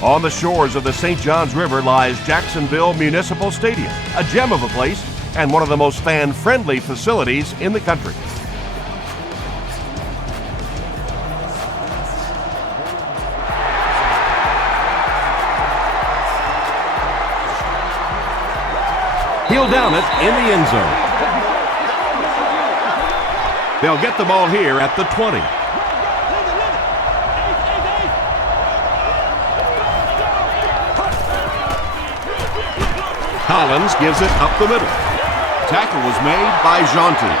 On the shores of the St. Johns River lies Jacksonville Municipal Stadium, a gem of a place and one of the most fan-friendly facilities in the country. He'll down it in the end zone. They'll get the ball here at the 20. Collins gives it up the middle. Tackle was made by Jonty.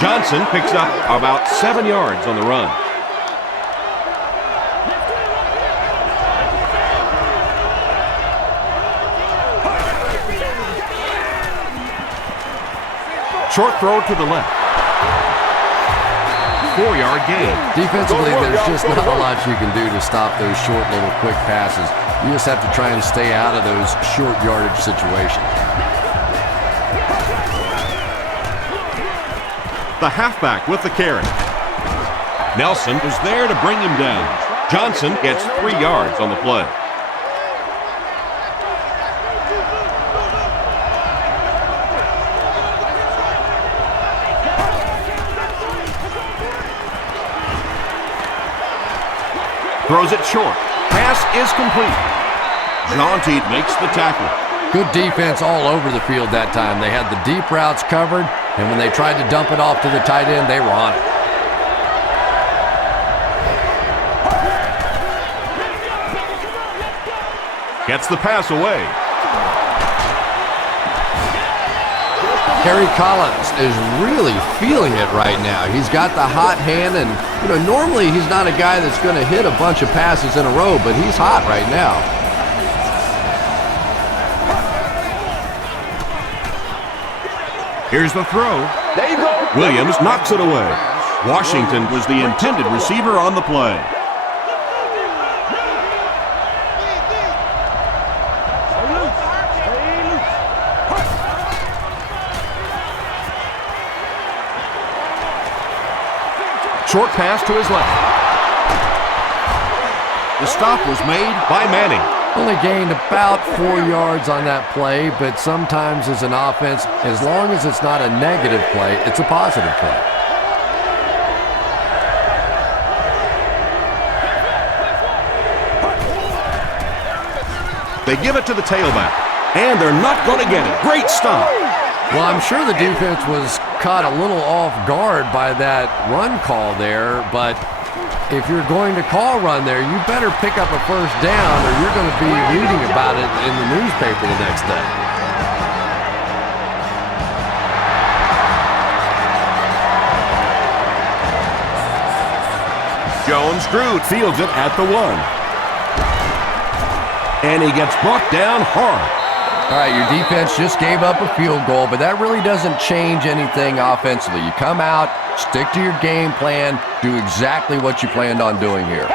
Johnson picks up about 7 yards on the run. Short throw to the left. 4-yard gain. Defensively, there's just not a lot you can do to stop those short little quick passes. You just have to try and stay out of those short yardage situations. The halfback with the carry. Nelson was there to bring him down. Johnson gets 3 yards on the play. Throws it short. Pass is complete. Jonty makes the tackle. Good defense all over the field that time. They had the deep routes covered, and when they tried to dump it off to the tight end, they were on it. Gets the pass away. Harry Collins is really feeling it right now. He's got the hot hand, and normally he's not a guy that's going to hit a bunch of passes in a row, but he's hot right now. Here's the throw. There you go. Williams knocks it away. Washington was the intended receiver on the play. Short pass to his left. The stop was made by Manning. Only gained about 4 yards on that play, but sometimes as an offense, as long as it's not a negative play, it's a positive play. They give it to the tailback, and they're not going to get it. Great stop. Well, I'm sure the defense was caught a little off guard by that run call there, but if you're going to call run there, you better pick up a first down or you're going to be reading about it in the newspaper the next day. Jones-Drew fields it at the 1. And he gets brought down hard. All right, your defense just gave up a field goal, but that really doesn't change anything offensively. You come out, stick to your game plan, do exactly what you planned on doing here.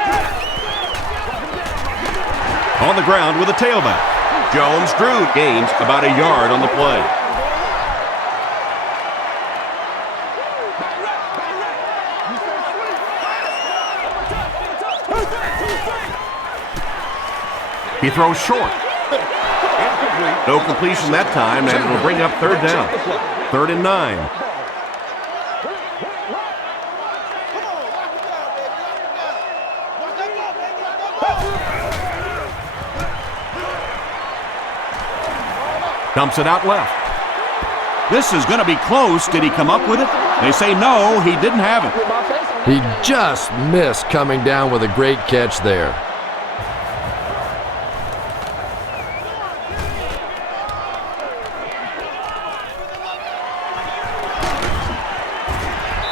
On the ground with a tailback. Jones-Drew gains about a yard on the play. He throws short. No completion that time, and it'll bring up third down. 3rd and 9. Dumps it out left. This is going to be close. Did he come up with it? They say no, he didn't have it. He just missed coming down with a great catch there.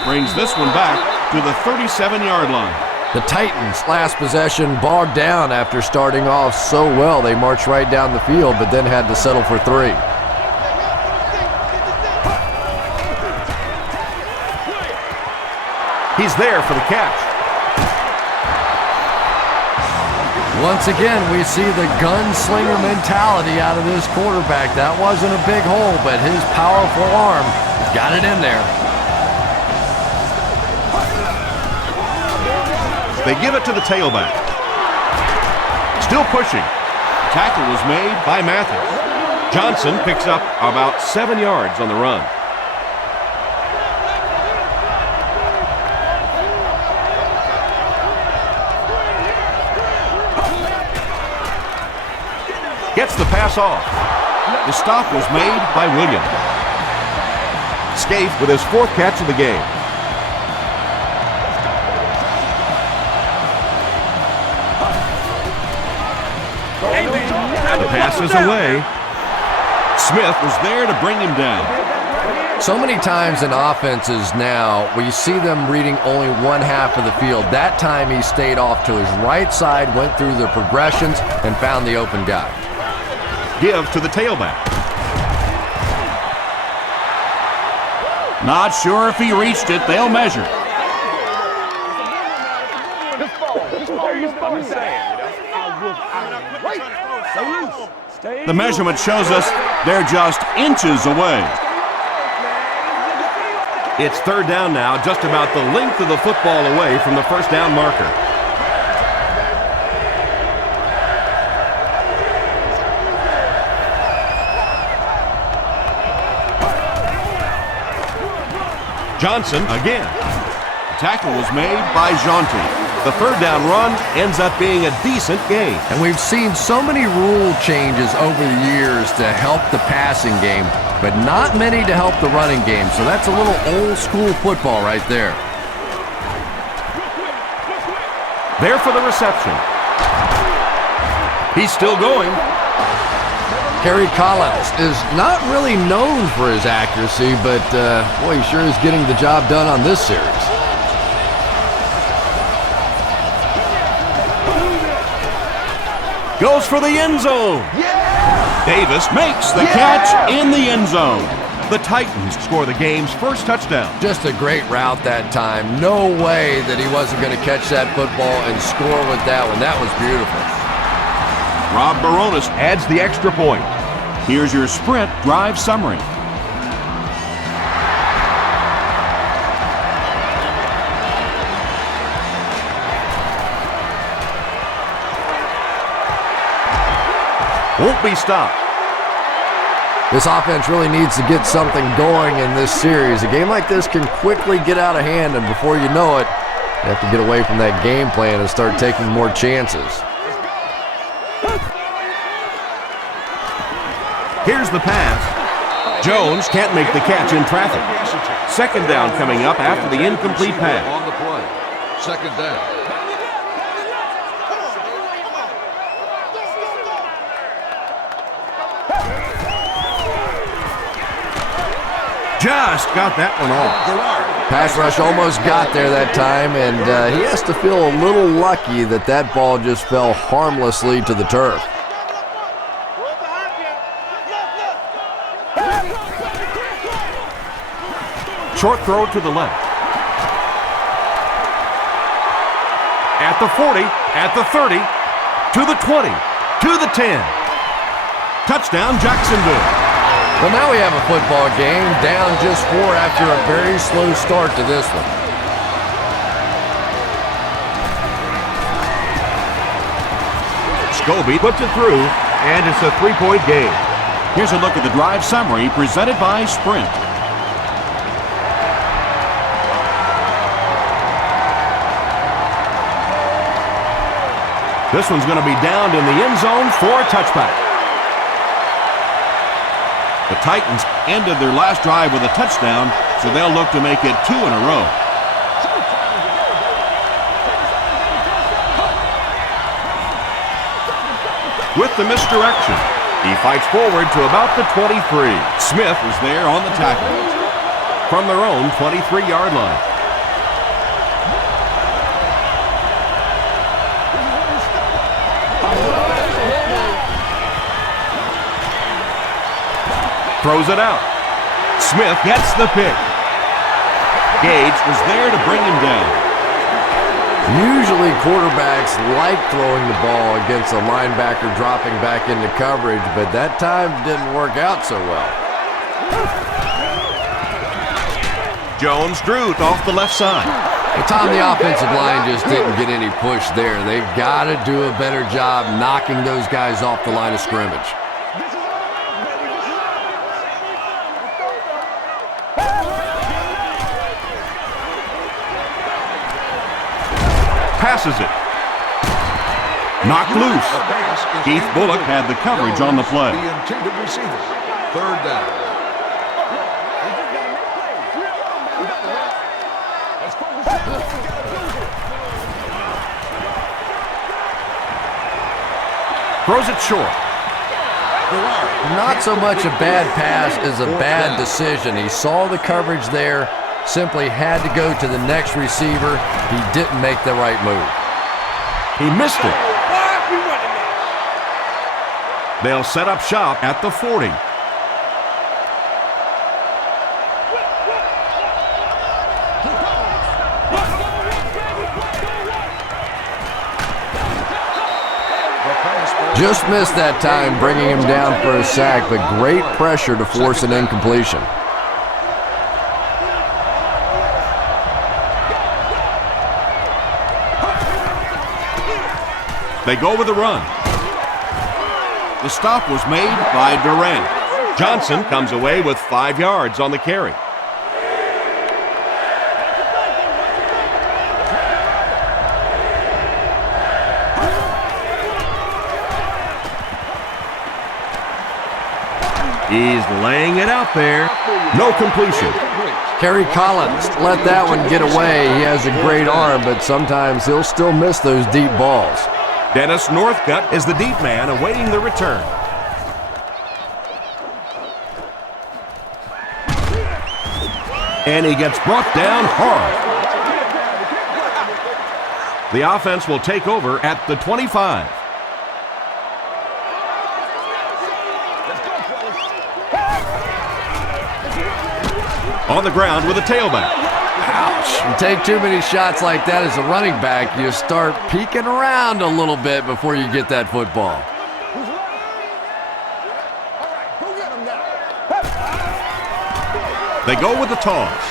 Brings this one back to the 37-yard line. The Titans' last possession bogged down after starting off so well. They marched right down the field, but then had to settle for 3. He's there for the catch. Once again, we see the gunslinger mentality out of this quarterback. That wasn't a big hole, but his powerful arm got it in there. They give it to the tailback. Still pushing. Tackle was made by Mathis. Johnson picks up about 7 yards on the run. Gets the pass off. The stop was made by Williams. Scaife with his 4th catch of the game. The pass is away. Smith was there to bring him down. So many times in offenses now, we see them reading only one half of the field. That time he stayed off to his right side, went through the progressions, and found the open guy. Give to the tailback. Not sure if he reached it. They'll measure. The measurement shows us they're just inches away. It's 3rd down now, just about the length of the football away from the first down marker. Johnson again. The tackle was made by Jonty. The 3rd down run ends up being a decent gain. And we've seen so many rule changes over the years to help the passing game, but not many to help the running game. So that's a little old school football right there. There for the reception. He's still going. Kerry Collins is not really known for his accuracy, but boy, he sure is getting the job done on this series. Goes for the end zone. Yeah! Davis makes the catch in the end zone. The Titans score the game's first touchdown. Just a great route that time. No way that he wasn't going to catch that football and score with that one. That was beautiful. Rob Baronis adds the extra point. Here's your sprint drive summary. Won't be stopped. This offense really needs to get something going in this series. A game like this can quickly get out of hand, and before you know it, you have to get away from that game plan and start taking more chances. Here's the pass. Jones can't make the catch in traffic. 2nd down coming up after the incomplete pass. On the play. 2nd down. Just got that one off. Pass rush almost got there that time, and he has to feel a little lucky that that ball just fell harmlessly to the turf. Short throw to the left. At the 40, at the 30, to the 20, to the 10. Touchdown, Jacksonville. Well, now we have a football game, down just 4 after a very slow start to this one. Scobie puts it through, and it's a 3-point game. Here's a look at the drive summary presented by Sprint. This one's going to be downed in the end zone for a touchback. The Titans ended their last drive with a touchdown, so they'll look to make it 2 in a row. With the misdirection, he fights forward to about the 23. Smith is there on the tackle from their own 23-yard line. Throws it out. Smith gets the pick. Gage was there to bring him down. Usually quarterbacks like throwing the ball against a linebacker dropping back into coverage, but that time didn't work out so well. Jones drew it off the left side. But Tom, the offensive line just didn't get any push there. They've got to do a better job knocking those guys off the line of scrimmage. Passes it. Knocked loose. Keith Bullock had the coverage on the play. The intended receiver. Third down. Throws it short. Not so much a bad pass as a bad decision. He saw the coverage there, simply had to go to the next receiver. He didn't make the right move. He missed it. They'll set up shop at the 40. Just missed that time, bringing him down for a sack, but great pressure to force an incompletion. They go with the run. The stop was made by Durant. Johnson comes away with 5 yards on the carry. He's laying it out there. No completion. Kerry Collins let that one get away. He has a great arm, but sometimes he'll still miss those deep balls. Dennis Northcutt is the deep man awaiting the return. And he gets brought down hard. The offense will take over at the 25. On the ground with a tailback. Ouch. You take too many shots like that as a running back, you start peeking around a little bit before you get that football. They go with the toss.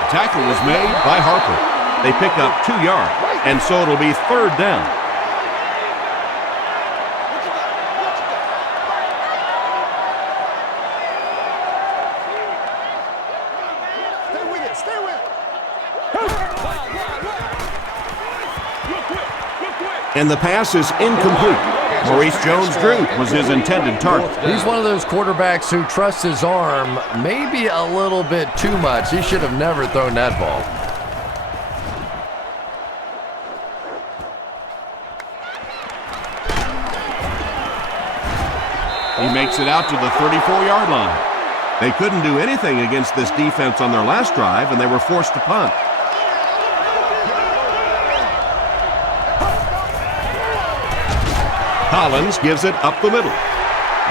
The tackle was made by Harper. They pick up 2 yards, and so it'll be third down. And the pass is incomplete. Maurice Jones-Drew was his intended target. He's one of those quarterbacks who trusts his arm maybe a little bit too much. He should have never thrown that ball. He makes it out to the 34-yard line. They couldn't do anything against this defense on their last drive, and they were forced to punt. Collins gives it up the middle.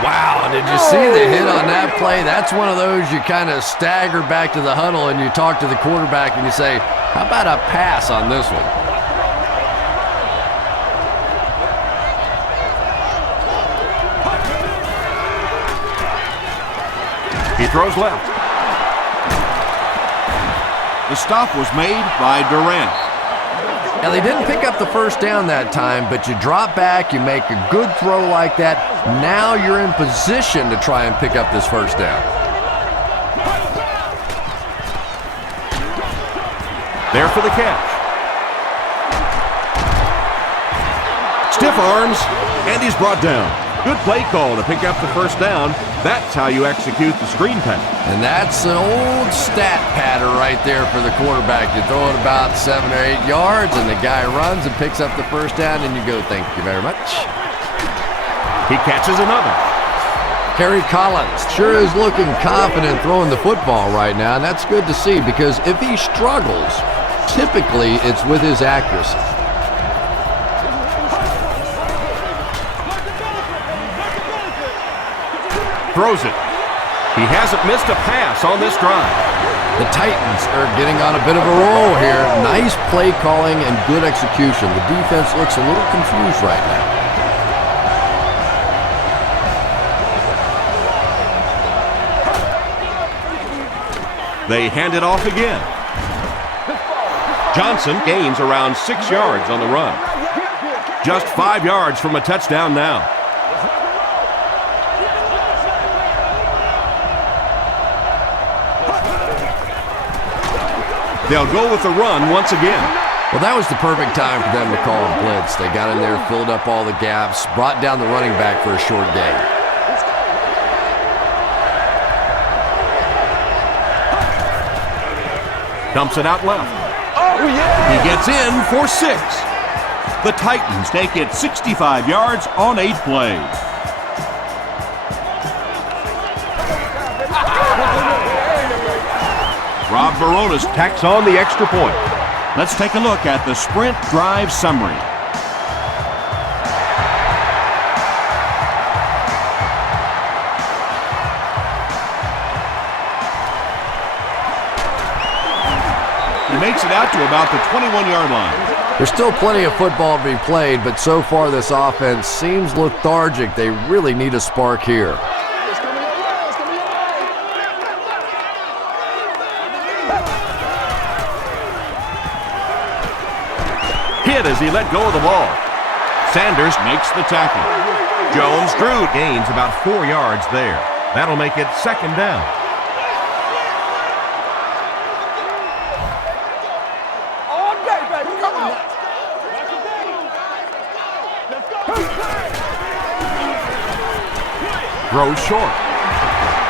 Wow, did you see the hit on that play? That's one of those you kind of stagger back to the huddle and you talk to the quarterback and you say, how about a pass on this one? He throws left. The stop was made by Durant. Now, they didn't pick up the first down that time, but you drop back, you make a good throw like that. Now you're in position to try and pick up this first down. There for the catch. Stiff arms, and he's brought down. Good play call to pick up the first down. That's how you execute the screen pass. And that's an old stat pattern right there for the quarterback. You throw it about 7 or 8 yards, and the guy runs and picks up the first down, and you go, thank you very much. He catches another. Kerry Collins sure is looking confident throwing the football right now, and that's good to see because if he struggles, typically it's with his accuracy. Throws it. He hasn't missed a pass on this drive. The Titans are getting on a bit of a roll here. Nice play calling and good execution. The defense looks a little confused right now. They hand it off again. Johnson gains around 6 yards on the run. Just 5 yards from a touchdown now. They'll go with the run once again. Well, that was the perfect time for them to call a blitz. They got in there, filled up all the gaps, brought down the running back for a short gain. Dumps it out left. Oh, yeah! He gets in for 6. The Titans take it 65 yards on 8 plays. Rob Baronis tacks on the extra point. Let's take a look at the sprint drive summary. He makes it out to about the 21-yard line. There's still plenty of football to be played, but so far this offense seems lethargic. They really need a spark here. Hit as he let go of the ball. Sanders makes the tackle. Jones-Drew gains about 4 yards there. That'll make it 2nd down. Throws short.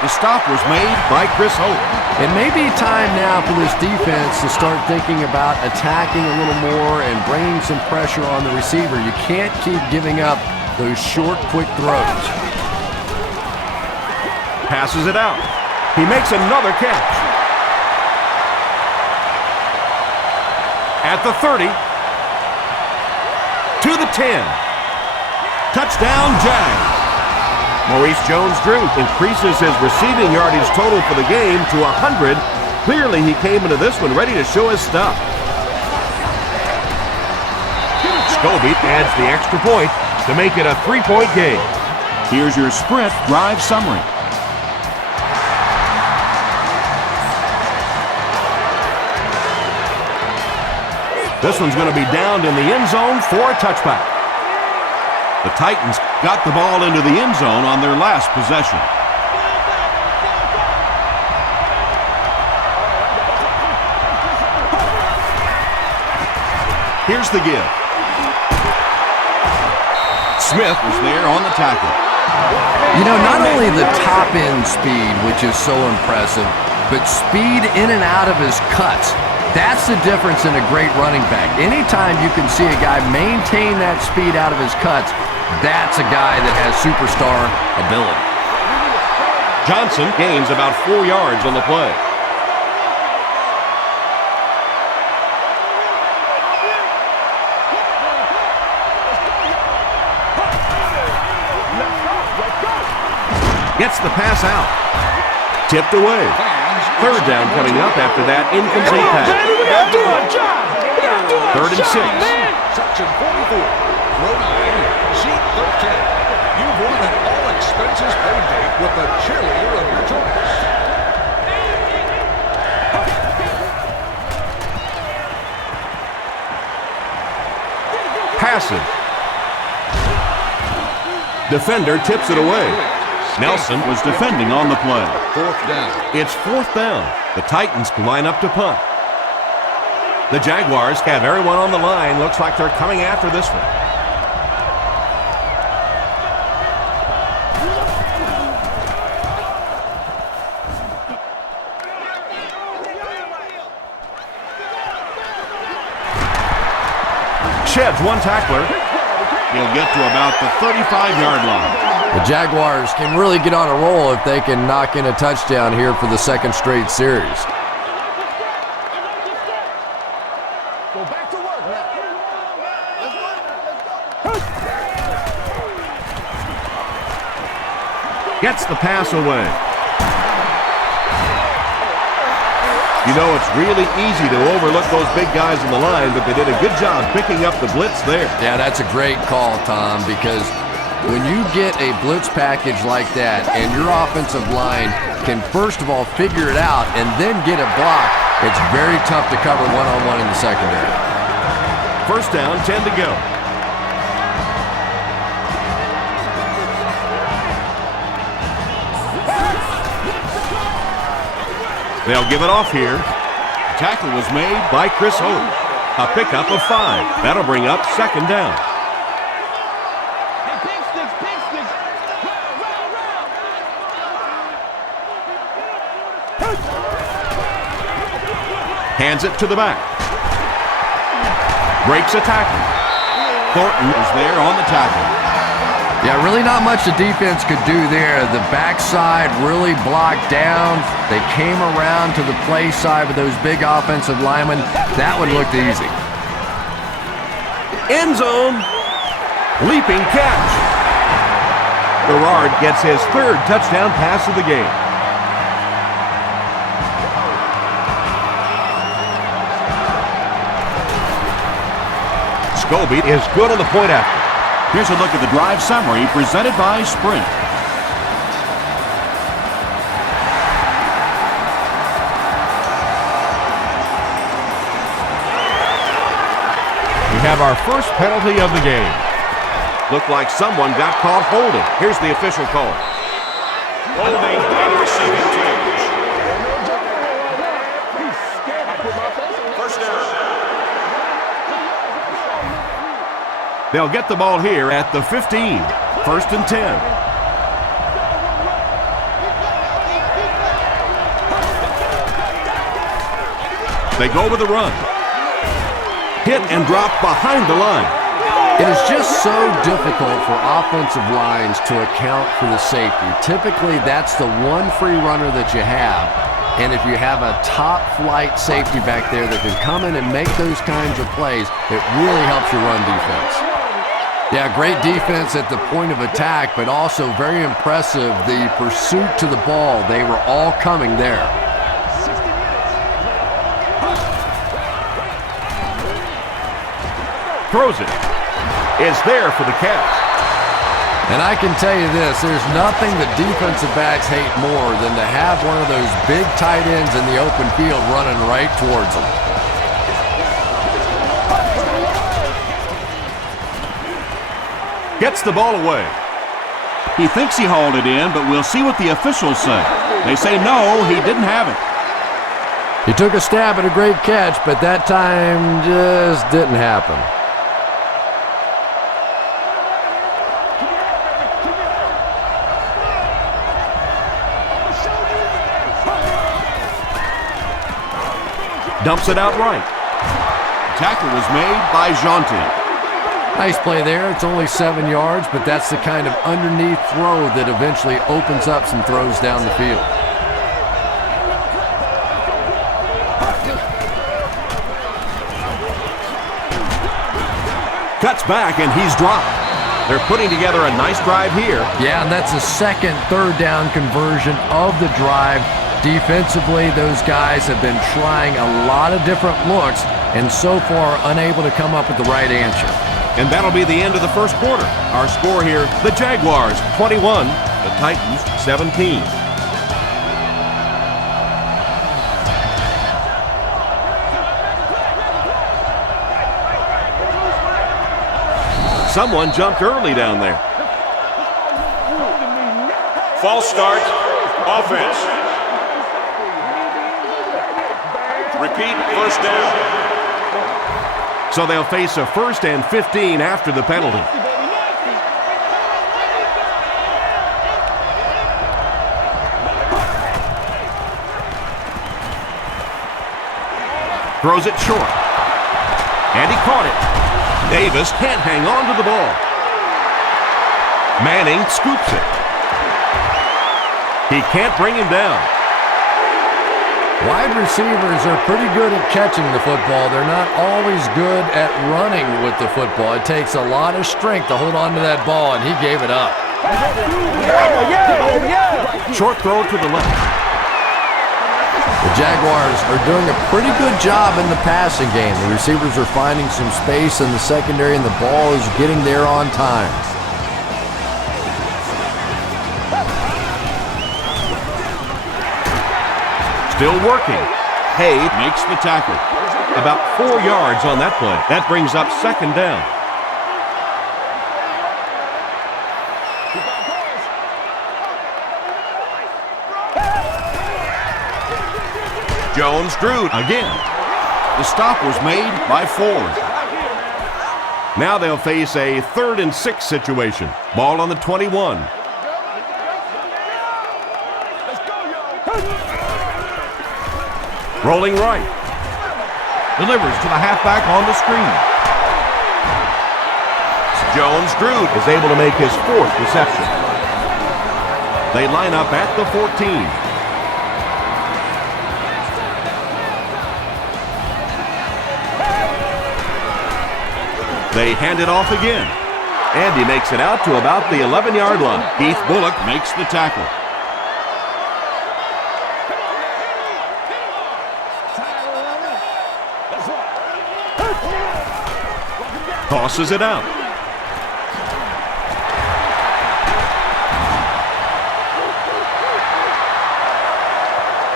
The stop was made by Chris Hope. It may be time now for this defense to start thinking about attacking a little more and bringing some pressure on the receiver. You can't keep giving up those short, quick throws. Passes it out. He makes another catch. At the 30. To the 10. Touchdown, Jags. Maurice Jones-Drew increases his receiving yardage total for the game to 100. Clearly, he came into this one ready to show his stuff. Scobie adds the extra point to make it a 3-point game. Here's your sprint drive summary. This one's going to be downed in the end zone for a touchback. The Titans got the ball into the end zone on their last possession. Here's the give. Smith was there on the tackle. You know, not only the top-end speed, which is so impressive, but speed in and out of his cuts. That's the difference in a great running back. Anytime you can see a guy maintain that speed out of his cuts, that's a guy that has superstar ability. Johnson gains about 4 yards on the play. Gets the pass out. Tipped away. 3rd down coming up after that incomplete pass. 3rd and 6. Section 44, row 9, seat 13. You've won an all-expenses paid date with the cheerleader of your choice. Passive. Defender tips it away. Nelson was defending on the play. 4th down. It's 4th down. The Titans line up to punt. The Jaguars have everyone on the line. Looks like they're coming after this one. Sheds one tackler. He'll get to about the 35-yard line. The Jaguars can really get on a roll if they can knock in a touchdown here for the 2nd straight series. Go back to work now. Gets the pass away. You know, it's really easy to overlook those big guys on the line, but they did a good job picking up the blitz there. Yeah, that's a great call, Tom, because when you get a blitz package like that and your offensive line can first of all figure it out and then get a block, it's very tough to cover one-on-one in the secondary. First down, 10 to go. They'll give it off here. Tackle was made by Chris Hope. A pickup of 5. That'll bring up second down. Hands it to the back. Breaks a tackle. Thornton is there on the tackle. Yeah, really not much the defense could do there. The backside really blocked down. They came around to the play side with those big offensive linemen. That one looked easy. End zone. Leaping catch. Garrard gets his 3rd touchdown pass of the game. Scobie is good on the point after. Here's a look at the drive summary presented by Sprint. We have our first penalty of the game. Looked like someone got caught holding. Here's the official call. Holding on the receiving team. First down. They'll get the ball here at the 15. First and 10. They go with the run. Hit and drop behind the line. It is just so difficult for offensive lines to account for the safety. Typically, that's the one free runner that you have. And if you have a top-flight safety back there that can come in and make those kinds of plays, it really helps your run defense. Yeah, great defense at the point of attack, but also very impressive, the pursuit to the ball. They were all coming there. Throws it. Is there for the catch. And I can tell you this, there's nothing that defensive backs hate more than to have one of those big tight ends in the open field running right towards them. Gets the ball away. He thinks he hauled it in, but we'll see what the officials say. They say no, he didn't have it. He took a stab at a great catch, but that time just didn't happen. Dumps it out right. Tackle was made by Jonte. Nice play there. It's only 7 yards, but that's the kind of underneath throw that eventually opens up some throws down the field. Cuts back, and he's dropped. They're putting together a nice drive here. Yeah, and that's the second third down conversion of the drive. Defensively, those guys have been trying a lot of different looks and so far unable to come up with the right answer. And that'll be the end of the first quarter. Our score here, the Jaguars 21, the Titans 17. Someone jumped early down there. False start. Offense. Repeat, first down. So they'll face a 1st and 15 after the penalty. Throws it short. And he caught it. Davis can't hang on to the ball. Manning scoops it. He can't bring him down. Wide receivers are pretty good at catching the football. They're not always good at running with the football. It takes a lot of strength to hold on to that ball, and he gave it up. Short throw to the left. The Jaguars are doing a pretty good job in the passing game. The receivers are finding some space in the secondary, and the ball is getting there on time. Still working. Hay makes the tackle. about 4 yards on that play. That brings up second down. Jones-Drew again. The stop was made by Ford. Now they'll face a 3rd and 6 situation. Ball on the 21. Rolling right. Delivers to the halfback on the screen. Jones-Drew is able to make his 4th reception. They line up at the 14. They hand it off again. And he makes it out to about the 11-yard line. Keith Bullock makes the tackle. Tosses it out.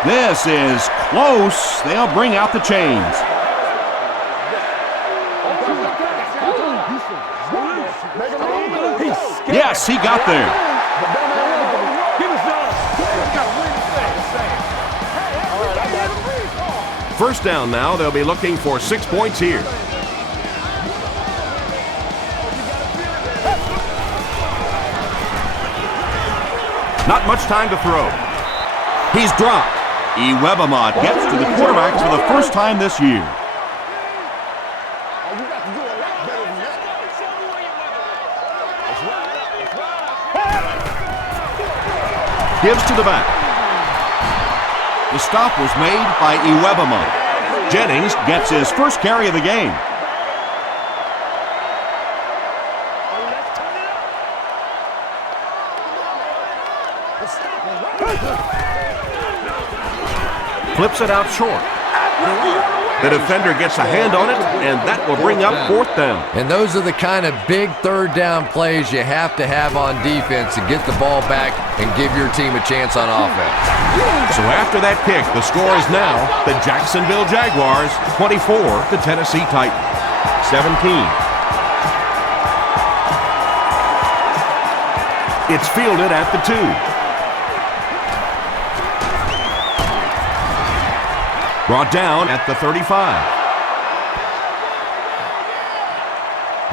This is close. They'll bring out the chains. Yes, he got there. First down now. They'll be looking for 6 points here. Not much time to throw. He's dropped. Webamot gets to the quarterback for the first time this year. Gives to the back. The stop was made by Webamot. Jennings Gets his first carry of the game. flips it out short. The defender gets a hand on it, and that will bring up 4th down. And those are the kind of big 3rd down plays you have to have on defense to get the ball back and give your team a chance on offense. So after that kick, the score is now the Jacksonville Jaguars 24, the Tennessee Titans 17. It's fielded at the 2. Brought down at the 35.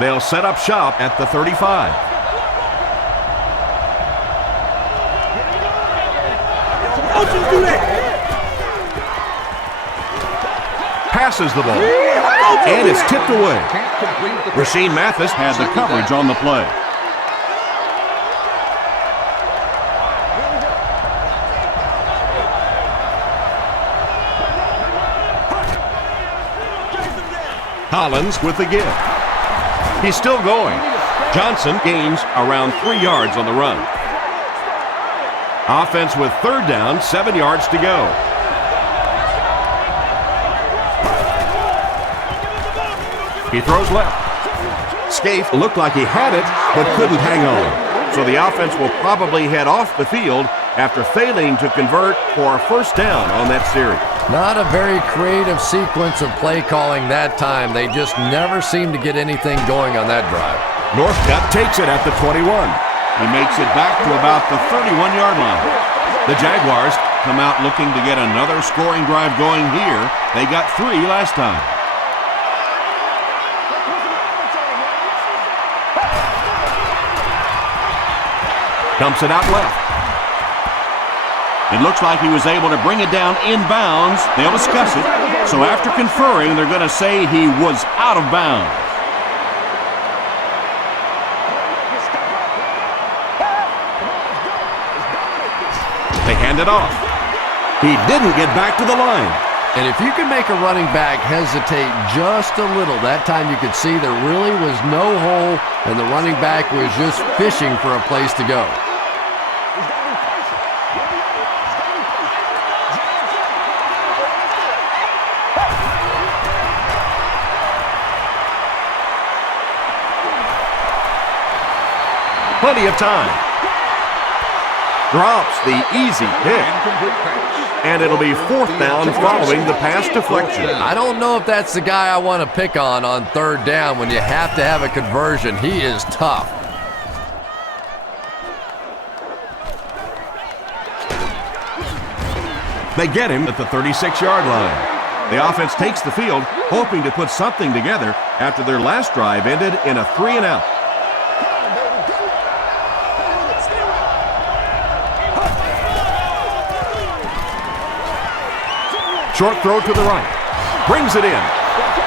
They'll set up shop at the 35. Passes the ball. And it's tipped away. Rasheed Mathis Had the coverage on the play. Collins with the give. He's still going. Johnson gains around 3 yards on the run. Offense with 3rd down, 7 yards to go. He throws left. Scaife looked like he had it, but couldn't hang on. So the offense will probably head off the field after failing to convert for a 1st down on that series. Not a very creative sequence of play calling that time. They just never seem to get anything going on that drive. Northcutt takes it at the 21. He makes it back to about the 31-yard line. The Jaguars Come out looking to get another scoring drive going here. They got 3 last time. dumps it out left. It looks like he was able to bring it down inbounds. They'll discuss it. So after conferring, they're going to say he was out of bounds. They hand it off. He didn't get back to the line. And if you can make a running back hesitate just a little, that time you could see there really was no hole and the running back was just fishing for a place to go. Plenty of time. Drops the easy pick. And it'll be 4th down following the pass deflection. I don't know if that's the guy I want to pick on 3rd down when you have to have a conversion. He is tough. They get him at the 36-yard line. The offense takes the field, hoping to put something together after their last drive ended in a 3-and-out. Short throw to the right. Brings it in.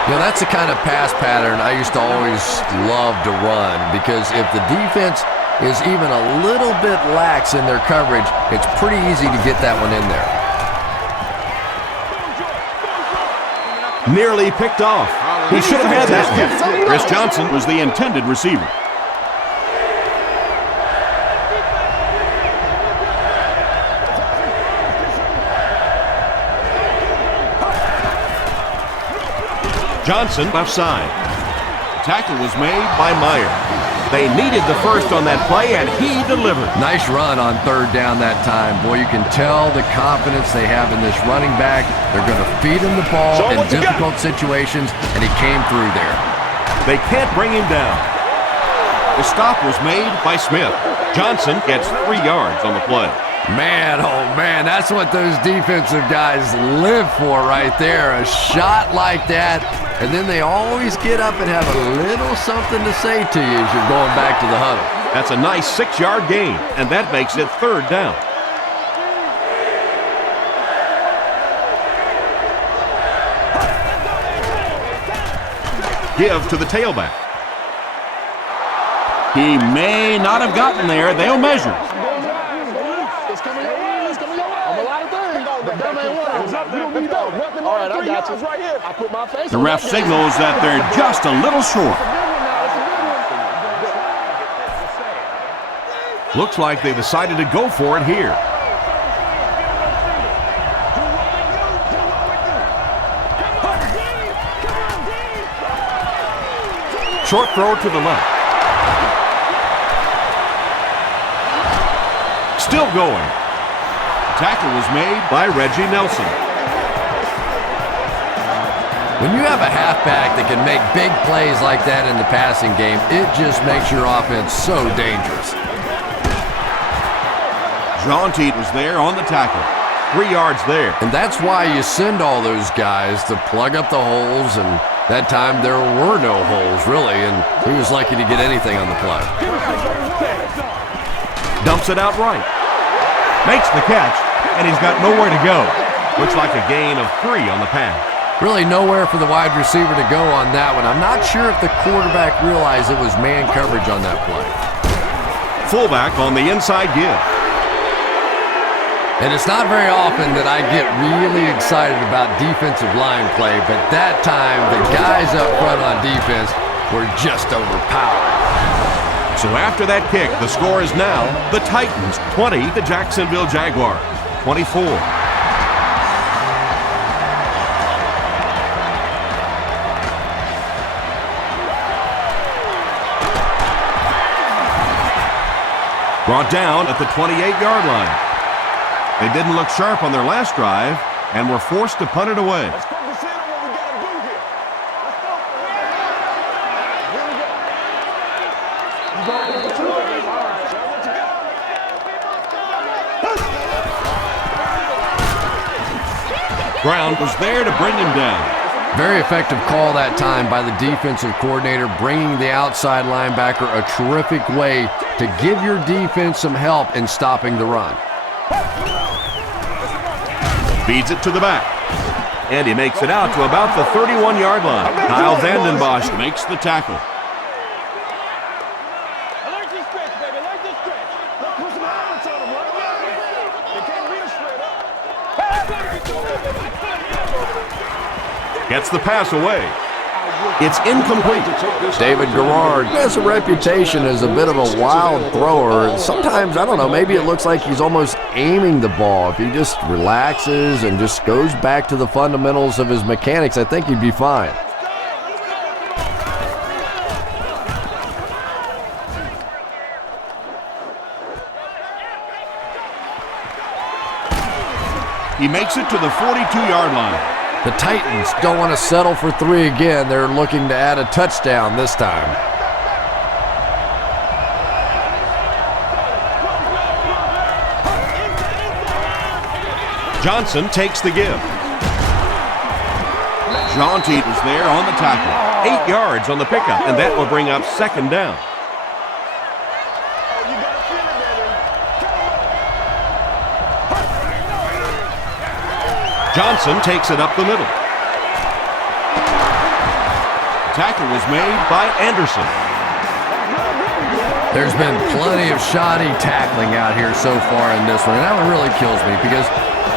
You know, that's the kind of pass pattern I used to always love to run, because if the defense is even a little bit lax in their coverage, it's pretty easy to get that one in there. Nearly picked off. He should have had that one. Chris Johnson was the intended receiver. Johnson left side. Tackle was made by Meyer. They needed the first on that play, and he delivered. Nice run on 3rd down that time. Boy, you can tell the confidence they have in this running back. They're going to feed him the ball in difficult situations, and he came through there. They can't bring him down. The stop was made by Smith. Johnson gets 3 yards on the play. Man, oh man, that's what those defensive guys live for right there. A shot like that, and then they always get up and have a little something to say to you as you're going back to the huddle. That's a nice 6-yard gain, and that makes it 3rd down. Give to the tailback. He may not have gotten there. They'll measure. The ref signals that they're just a little short. Looks like they decided to go for it here. Short throw to the left. Still going. Tackle was made by Reggie Nelson. When you have a halfback that can make big plays like that in the passing game, it just makes your offense so dangerous. John Teat was there on the tackle. 3 yards there. And that's why you send all those guys to plug up the holes, and that time there were no holes, really, and he was lucky to get anything on the play. Dumps it out right. Makes the catch, and he's got nowhere to go. Looks like a gain of 3 on the pass. Really nowhere for the wide receiver to go on that one. I'm not sure if the quarterback realized it was man coverage on that play. Fullback on the inside give. And it's not very often that I get really excited about defensive line play, but that time the guys up front on defense were just overpowered. So after that kick, the score is now the Titans 20, the Jacksonville Jaguars 24. Brought down at the 28-yard line. They didn't look sharp on their last drive and were forced to punt it away. Let's focus in on what we got to do here. Let's go. Here we go. You going with the 2? All right. Show what you got. Brown was there to bring him down. Very effective call that time by the defensive coordinator, bringing the outside linebacker a terrific way to give your defense some help in stopping the run. Feeds it to the back. And he makes it out to about the 31-yard line. Kyle Vanden Bosch makes the tackle. Alert this stretch, baby. Alert this stretch. Let's put some helmets on them, right? They can't read us straight up. Gets the pass away. It's incomplete. David Garrard has a reputation as a bit of a wild thrower. Sometimes, I don't know, maybe it looks like he's almost aiming the ball. If he just relaxes and just goes back to the fundamentals of his mechanics, I think he'd be fine. He makes it to the 42-yard line. The Titans don't want to settle for 3 again. They're looking to add a touchdown this time. Johnson takes the give. Jaunty is there on the tackle. 8 yards on the pickup, and that will bring up second down. Johnson takes it up the middle. Tackle was made by Anderson. There's been plenty of shoddy tackling out here so far in this one, and that one really kills me because,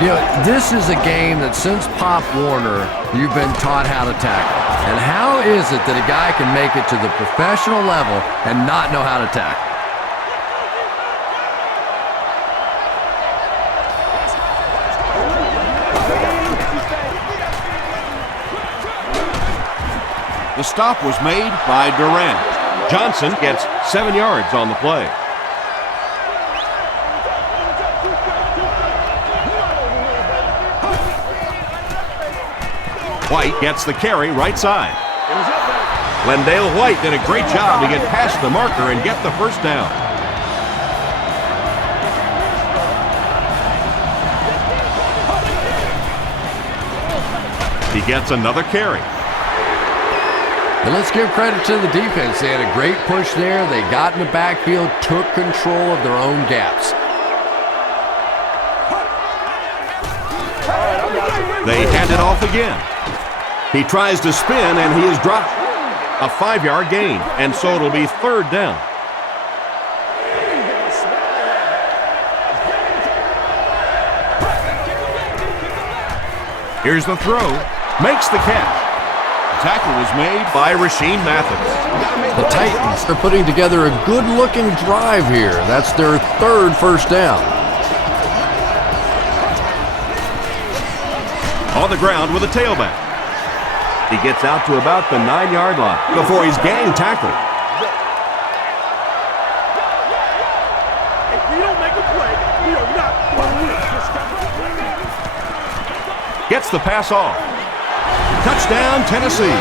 you know, this is a game that since Pop Warner, you've been taught how to tackle. And how is it that a guy can make it to the professional level and not know how to tackle? The stop was made by Durant. Johnson gets 7 yards on the play. White gets the carry right side. Glendale White did a great job to get past the marker and get the first down. He gets another carry. And let's give credit to the defense. They had a great push there. They got in the backfield, took control of their own gaps. They hand it off again. He tries to spin, and he is dropped. A 5-yard gain, and so it'll be third down. Here's the throw. Makes the catch. Tackle was made by Rasheem Mathis. The Titans are putting together a good-looking drive here. That's their third first down. On the ground with a tailback. He gets out to about the 9-yard line before he's gang tackled. If we don't make a play, we are not going to win. Gets the pass off. Touchdown, Tennessee.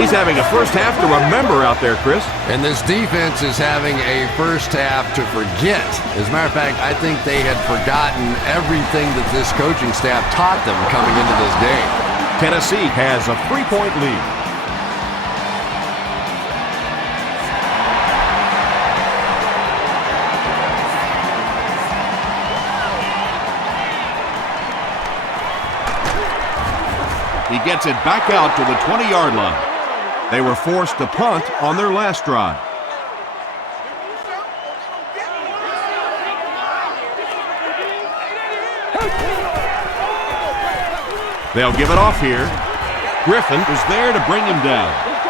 He's having a first half to remember out there, Chris. And this defense is having a first half to forget. As a matter of fact, I think they had forgotten everything that this coaching staff taught them coming into this game. Tennessee has a 3-point lead. He gets it back out to the 20-yard line. They were forced to punt on their last drive. They'll give it off here. Griffin was there to bring him down.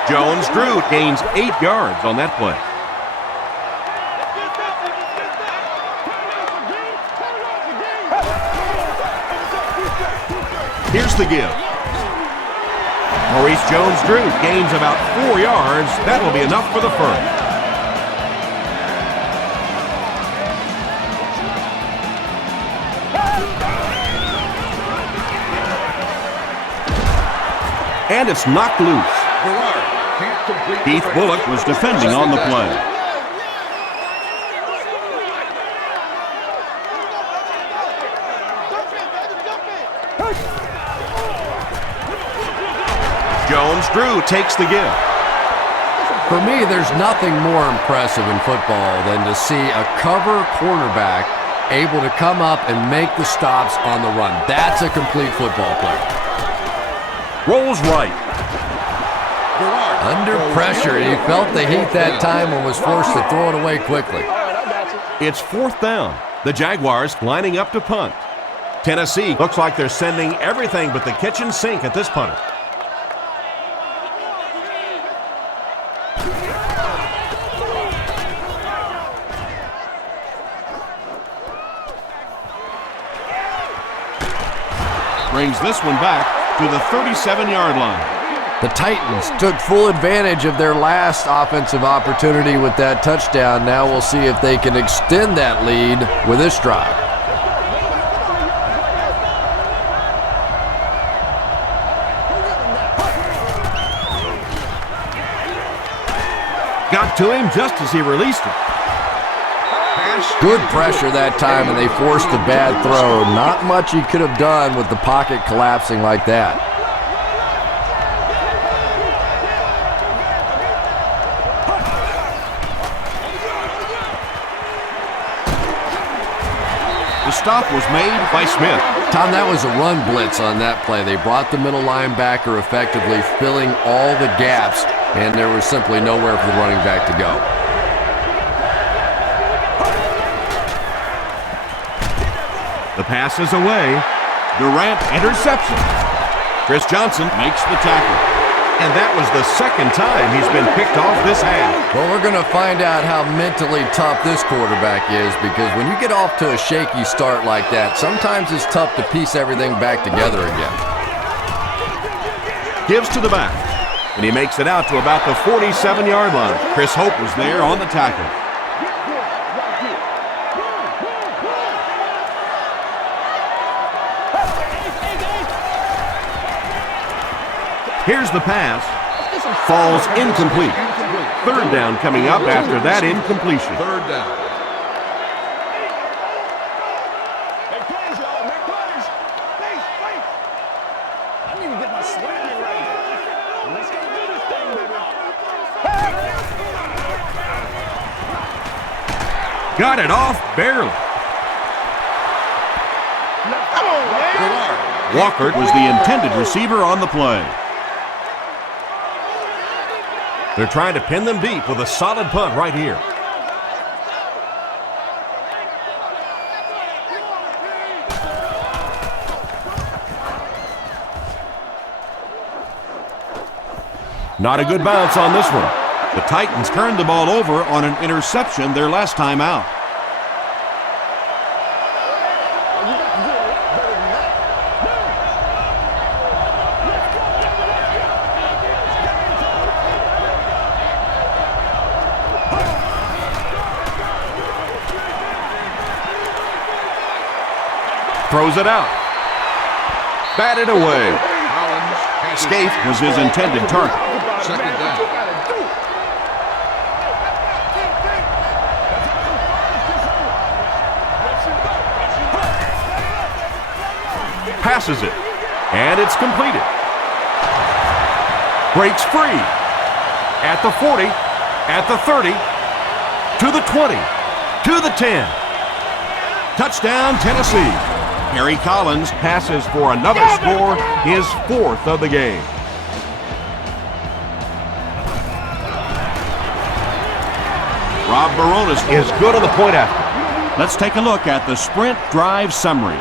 Jones-Drew gains 8 yards on that play. Here's the give. Maurice Jones-Drew gains about 4 yards. That'll be enough for the first. And it's knocked loose. Keith Bullock was defending on the play. Jones-Drew takes the give. For me, there's nothing more impressive in football than to see a cover cornerback able to come up and make the stops on the run. That's a complete football player. Rolls right. Under pressure, he felt the heat that time and was forced to throw it away quickly. It's fourth down. The Jaguars lining up to punt. Tennessee looks like they're sending everything but the kitchen sink at this punter. Brings this one back to the 37-yard line. The Titans took full advantage of their last offensive opportunity with that touchdown. Now we'll see if they can extend that lead with this drive. Got to him just as he released it. Good pressure that time, and they forced a bad throw. Not much he could have done with the pocket collapsing like that. The stop was made by Smith. Tom, that was a run blitz on that play. They brought the middle linebacker effectively, filling all the gaps, and there was simply nowhere for the running back to go. The pass is away. Durant interception. Chris Johnson, Makes the tackle. and that was the second time he's been picked off this half. Well, we're going to find out how mentally tough this quarterback is, because when you get off to a shaky start like that, sometimes it's tough to piece everything back together again. Gives to the back, and he makes it out to about the 47-yard line. Chris Hope was there on the tackle. Here's the pass. Falls incomplete. Third down coming up after that incompletion. Third down. Make plays, y'all. Make plays. Wait. I need to get my swag right. Let's go do this thing, baby. Got it off barely. Come on, man. Walker was the intended receiver on the play. They're trying to pin them deep with a solid punt right here. Not a good bounce on this one. The Titans turned the ball over on an interception their last time out. Throws it out. Batted away. Collins passes. Scaife was his intended target. Second down. Passes it. And it's completed. Breaks free. At the 40. At the 30. To the 20. To the 10. Touchdown, Tennessee. Harry Collins Passes for another score, his fourth of the game. Rob Baronis Is good on the point after. Let's take a look at the sprint drive summary.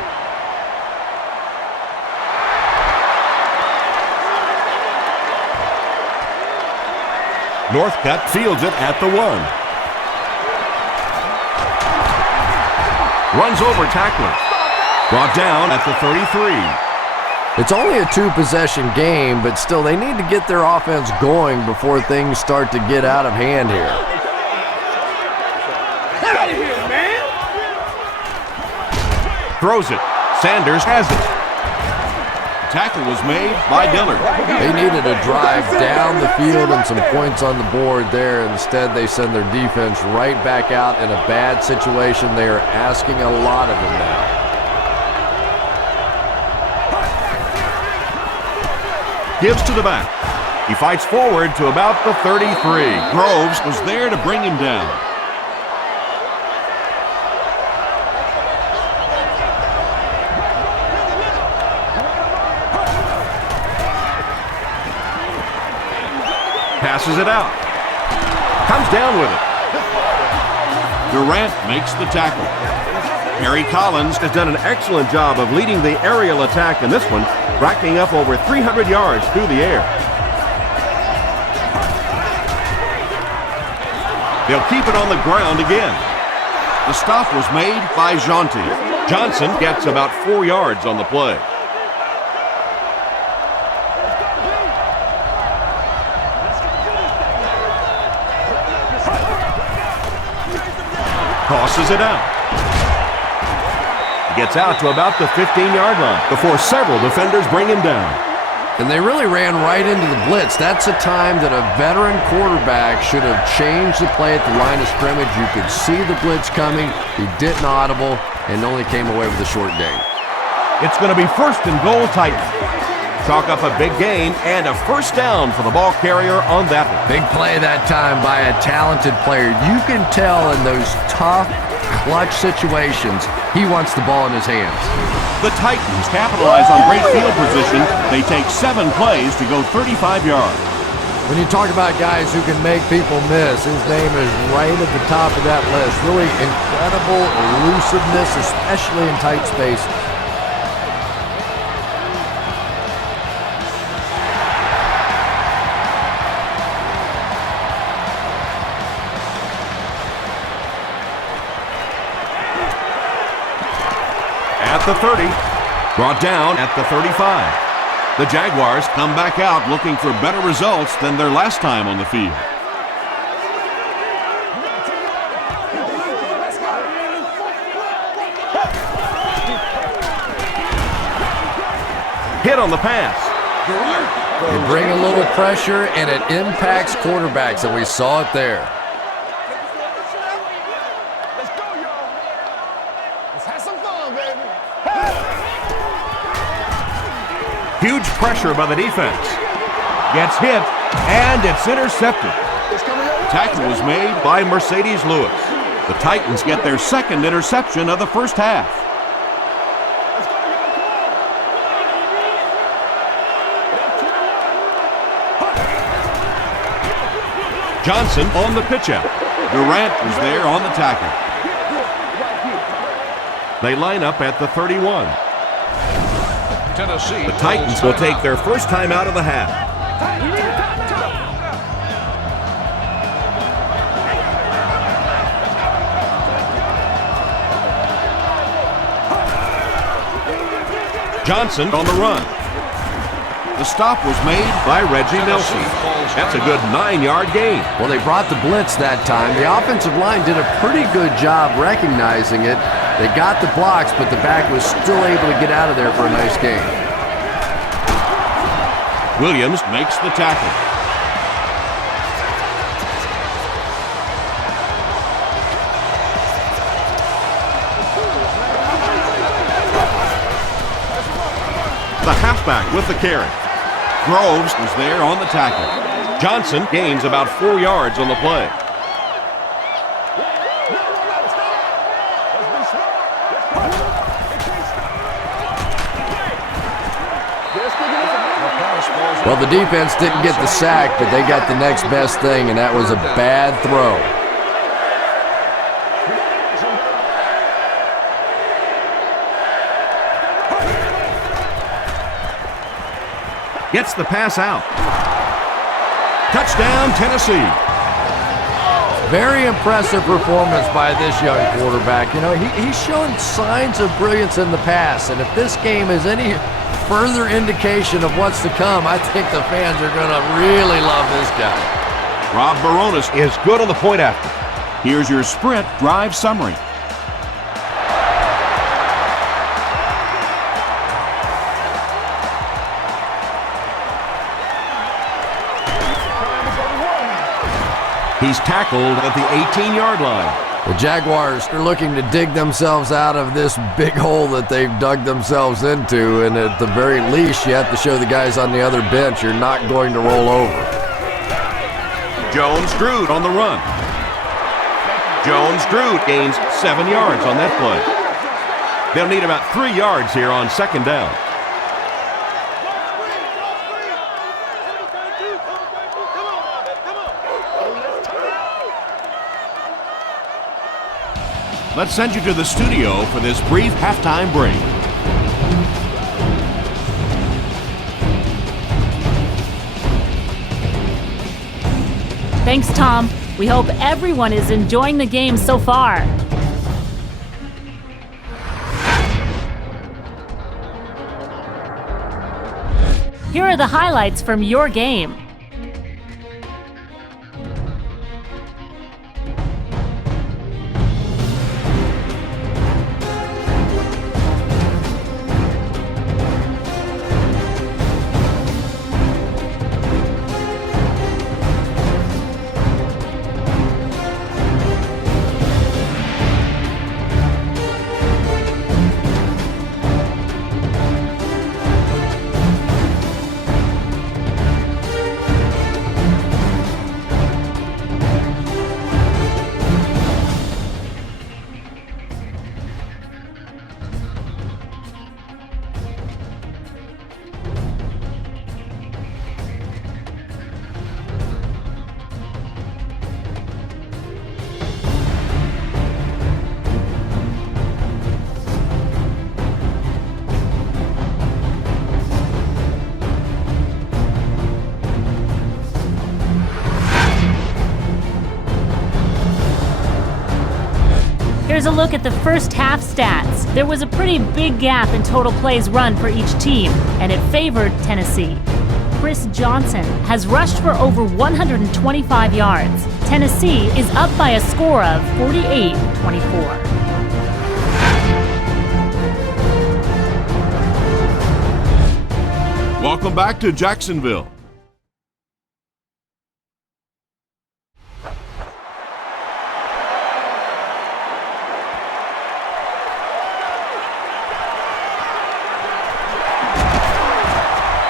Northcutt fields it at the 1. Runs over tackler. Brought down at the 33. It's only a two-possession game, but still, they need to get their offense going before things start to get out of hand here. Get out of here, man. Throws it. Sanders has it. Tackle was made by Dillard. They needed a drive down the field and some points on the board there. Instead, they send their defense right back out in a bad situation. They are asking a lot of them now. Gives to the back. He fights forward to about the 33. Groves was there to bring him down. Passes it out. Comes down with it. Durant makes the tackle. Harry Collins Has done an excellent job of leading the aerial attack in this one, racking up over 300 yards through the air. They'll keep it on the ground again. The stop was made by Jonty. Johnson gets about 4 yards on the play. Tosses it out. He gets out to about the 15-yard line before several defenders bring him down. And they really ran right into the blitz. That's a time that a veteran quarterback should have changed the play at the line of scrimmage. You could see the blitz coming. He didn't audible and only came away with a short gain. It's going to be 1st and goal Titans. Chalk up a big gain and a first down for the ball carrier on that one. Big play that time by a talented player. You can tell in those tough, clutch situations, he wants the ball in his hands. The Titans capitalize on great field position. They take 7 plays to go 35 yards. When you talk about guys who can make people miss, his name is right at the top of that list. Really incredible elusiveness, especially in tight space. At the 30, brought down at the 35. The Jaguars come back out looking for better results than their last time on the field. Hit on the pass. They bring a little pressure, and it impacts quarterbacks, and we saw it there. Huge pressure by the defense. Gets hit, and it's intercepted. Tackle was made By Mercedes Lewis. The Titans get their 2nd interception of the first half. Johnson on the pitch out. Durant was there on the tackle. They line up at the 31. Tennessee. The Titans will take their first time out of the half. Johnson on the run. The stop was made By Reggie Nelson. That's a good 9-yard gain. Well, they brought the blitz that time. The offensive line did a pretty good job recognizing it. They got the blocks, but the back was still able to get out of there for a nice gain. Williams makes the tackle. The halfback with the carry. Groves was there on the tackle. Johnson gains about 4 yards on the play. Well, the defense didn't get the sack, but they got the next best thing, and that was a bad throw. Gets the pass out. Touchdown, Tennessee. Very impressive performance by this young quarterback. You know, he's shown signs of brilliance in the past, and if this game is any further indication of what's to come, I think the fans are going to really love this guy. Rob Baronis is good on the point after. Here's your sprint drive summary. He's tackled at the 18-yard line. The Jaguars are looking to dig themselves out of this big hole that they've dug themselves into, and at the very least, you have to show the guys on the other bench you're not going to roll over. Jones-Drew on the run. Jones-Drew gains 7 yards on that play. They'll need about 3 yards here on 2nd down. Let's send you to the studio for this brief halftime break. Thanks, Tom. We hope everyone is enjoying the game so far. Here are the highlights from your game. Here's a look at the first half stats. There was a pretty big gap in total plays run for each team, and it favored Tennessee. Chris Johnson has rushed for over 125 yards. Tennessee is up by a score of 48-24. Welcome back to Jacksonville.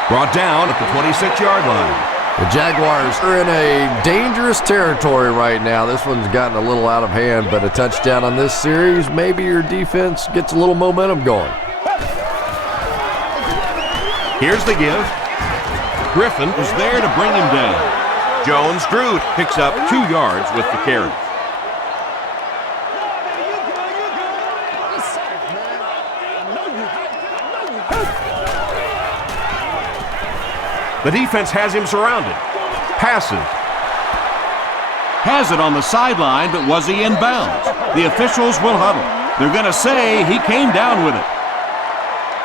Brought down at the 26-yard line. The Jaguars are in a dangerous territory right now. This one's gotten a little out of hand, but a touchdown on this series, maybe your defense gets a little momentum going. Here's the give. Griffin was there to bring him down. Jones-Drew picks up 2 yards with the carry. The defense has him surrounded. Passes. Has it on the sideline, but was he in bounds? The officials will huddle. They're going to say he came down with it.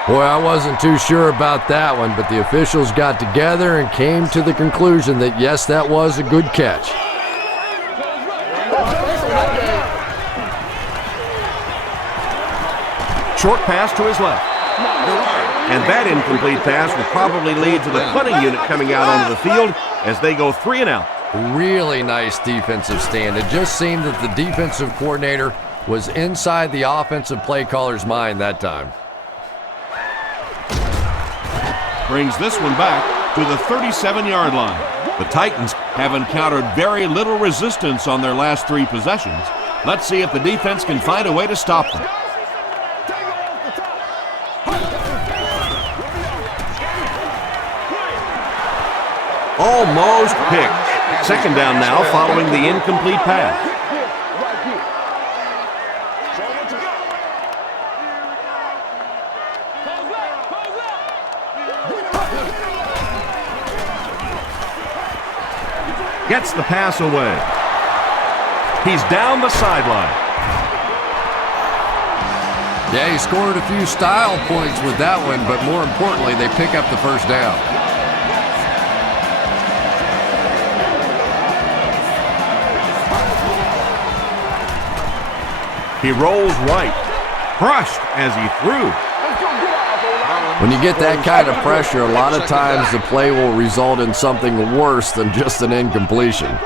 Boy, I wasn't too sure about that one, but the officials got together and came to the conclusion that, yes, that was a good catch. Short pass to his left. And that incomplete pass will probably lead to the punting unit coming out onto the field as they go 3 and out. Really nice defensive stand. It just seemed that the defensive coordinator was inside the offensive play caller's mind that time. Brings this one back to the 37-yard line. The Titans have encountered very little resistance on their last 3 possessions. Let's see if the defense can find a way to stop them. Almost picked. Second down now following the incomplete pass. Gets the pass away. He's down the sideline. Yeah, he scored a few style points with that one, but more importantly, they pick up the first down. He rolls right. Crushed as he threw. When you get that kind of pressure, a lot of times the play will result in something worse than just an incompletion.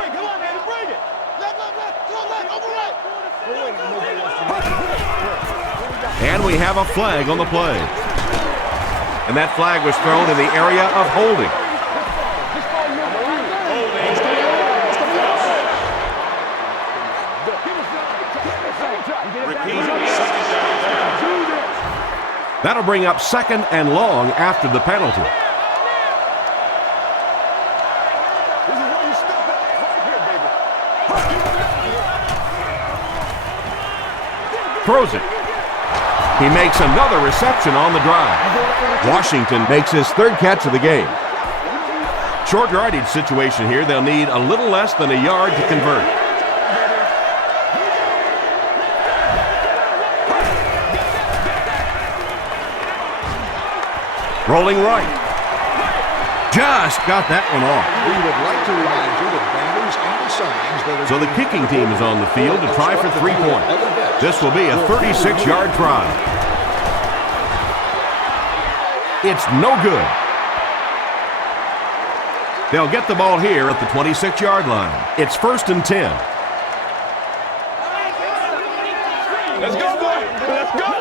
And we have a flag on the play. And that flag was thrown in the area of holding. That'll bring up 2nd and long after the penalty. Throws it. He makes another reception on the drive. Washington makes his 3rd catch of the game. Short yardage situation here. They'll need a little less than a yard to convert. Rolling right. Just got that one off. We would like to remind you that banners and signs that are... So the kicking team is on the field to try for 3 points. This will be a 36-yard try. It's no good. They'll get the ball here at the 26-yard line. It's 1st and 10. Let's go, boy. Let's go.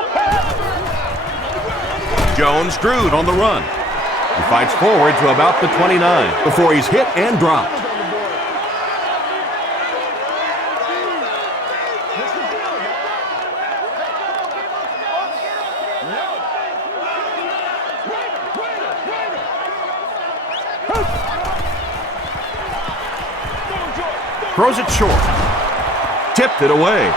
Jones-Drew on the run. He fights forward to about the 29 before he's hit and dropped. Throws it short. Tipped it away.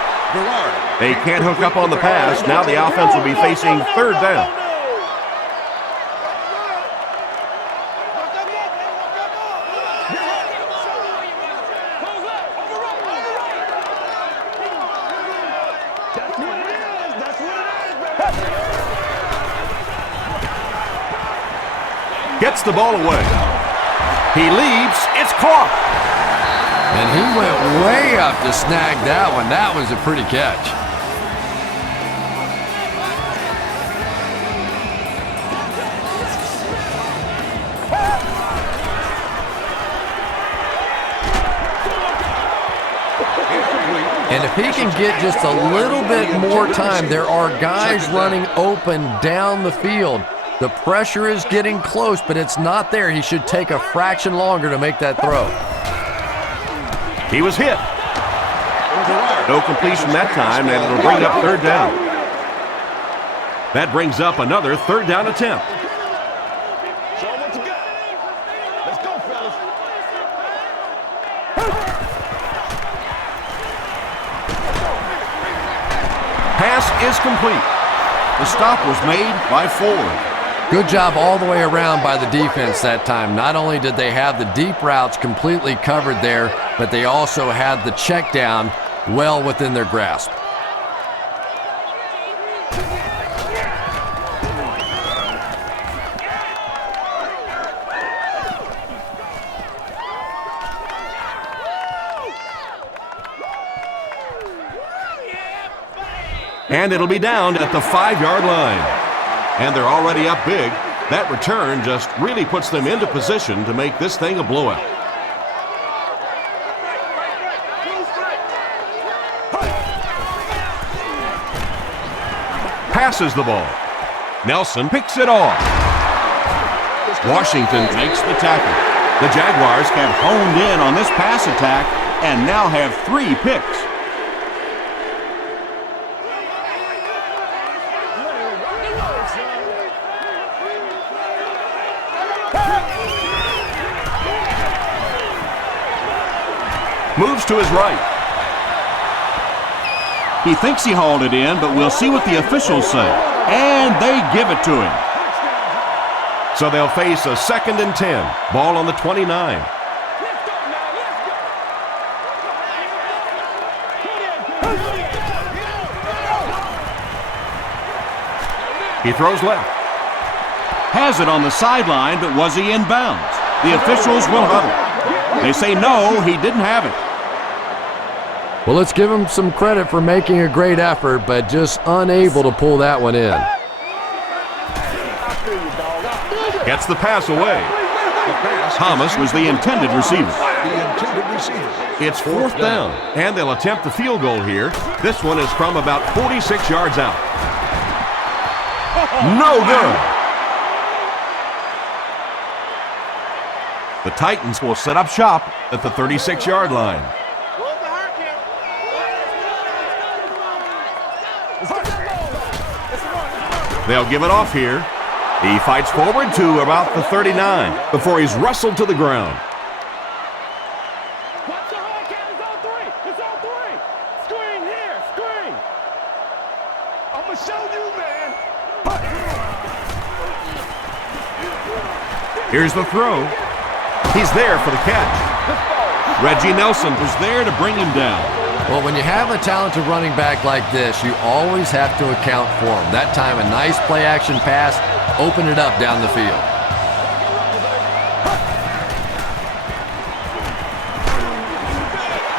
They can't hook up on the pass. Now the offense will be facing 3rd down. Gets the ball away. He leaps. It's caught. And he went way up to snag that one. That was a pretty catch. And if he can get just a little bit more time, there are guys running open down the field. The pressure is getting close, but it's not there. He should take a fraction longer to make that throw. He was hit. No completion that time, and it'll bring up third down. That brings up another third down attempt. Show 'em what you got. Let's go, fellas. Pass is complete. The stop was made by Ford. Good job all the way around by the defense that time. Not only did they have the deep routes completely covered there, but they also had the check down well within their grasp. And it'll be down at the 5-yard line. And they're already up big. That return just really puts them into position to make this thing a blowout. Passes the ball. Nelson picks it off. Washington makes the tackle. The Jaguars have honed in on this pass attack and now have 3 picks. Moves to his right. He thinks he hauled it in, but we'll see what the officials say. And they give it to him. So they'll face a 2nd and 10. Ball on the 29. He throws left. Has it on the sideline, but was he in bounds? The officials will huddle. They say no, he didn't have it. Well, let's give him some credit for making a great effort, but just unable to pull that one in. Gets the pass away. Thomas was the intended receiver. It's 4th down, and they'll attempt the field goal here. This one is from about 46 yards out. No good. The Titans will set up shop at the 36-yard line. They'll give it off here. He fights forward to about the 39 before he's wrestled to the ground. It's on 3. Screen here. Screen. I'm going to show you, man. Here's the throw. He's there for the catch. Reggie Nelson was there to bring him down. Well, when you have a talented running back like this, you always have to account for him. That time, a nice play-action pass opened it up down the field.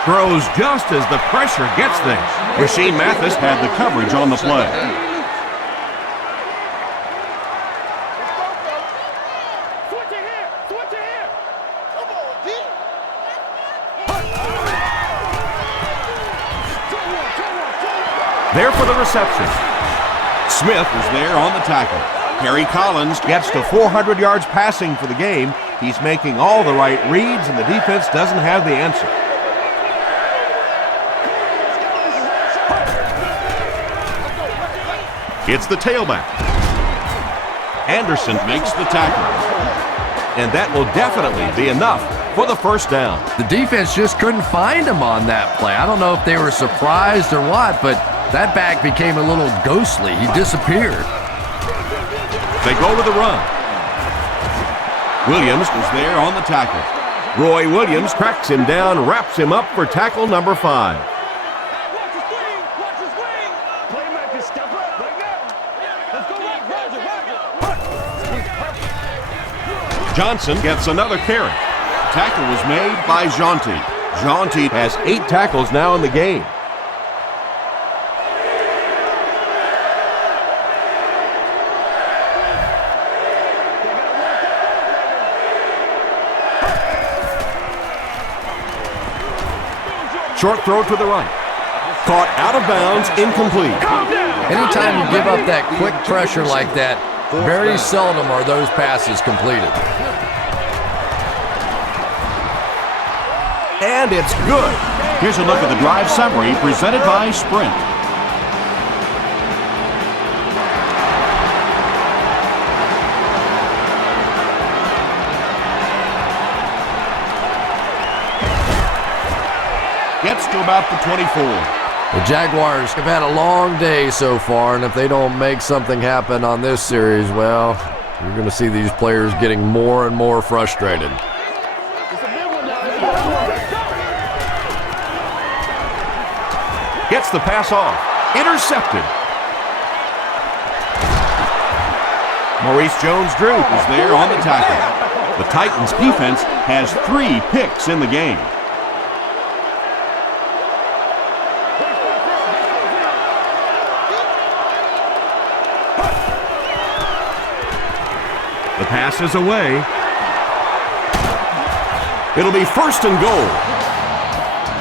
Throws just as the pressure gets there. Rasheed Mathis had the coverage on the play. There for the reception. Smith was there on the tackle. Harry Collins gets to 400 yards passing for the game. He's making all the right reads, and the defense doesn't have the answer. It's the tailback. Anderson makes the tackle. And that will definitely be enough for the first down. The defense just couldn't find him on that play. I don't know if they were surprised or what, but that back became a little ghostly. He disappeared. They go to the run. Williams was there on the tackle. Roy Williams cracks him down, wraps him up for tackle number 5. Johnson gets another carry. Tackle was made by Jonty. Jonty has 8 tackles now in the game. Short throw to the right. Caught out of bounds, incomplete. Anytime you give up that quick pressure like that, very seldom are those passes completed. And it's good. Here's a look at the drive summary presented by Sprint. Gets to about the 24. The Jaguars have had a long day so far, and if they don't make something happen on this series, well, you're going to see these players getting more and more frustrated. Gets the pass off. Intercepted. Maurice Jones-Drew is there on the tackle. The Titans defense has 3 picks in the game. The pass is away. It'll be 1st and goal.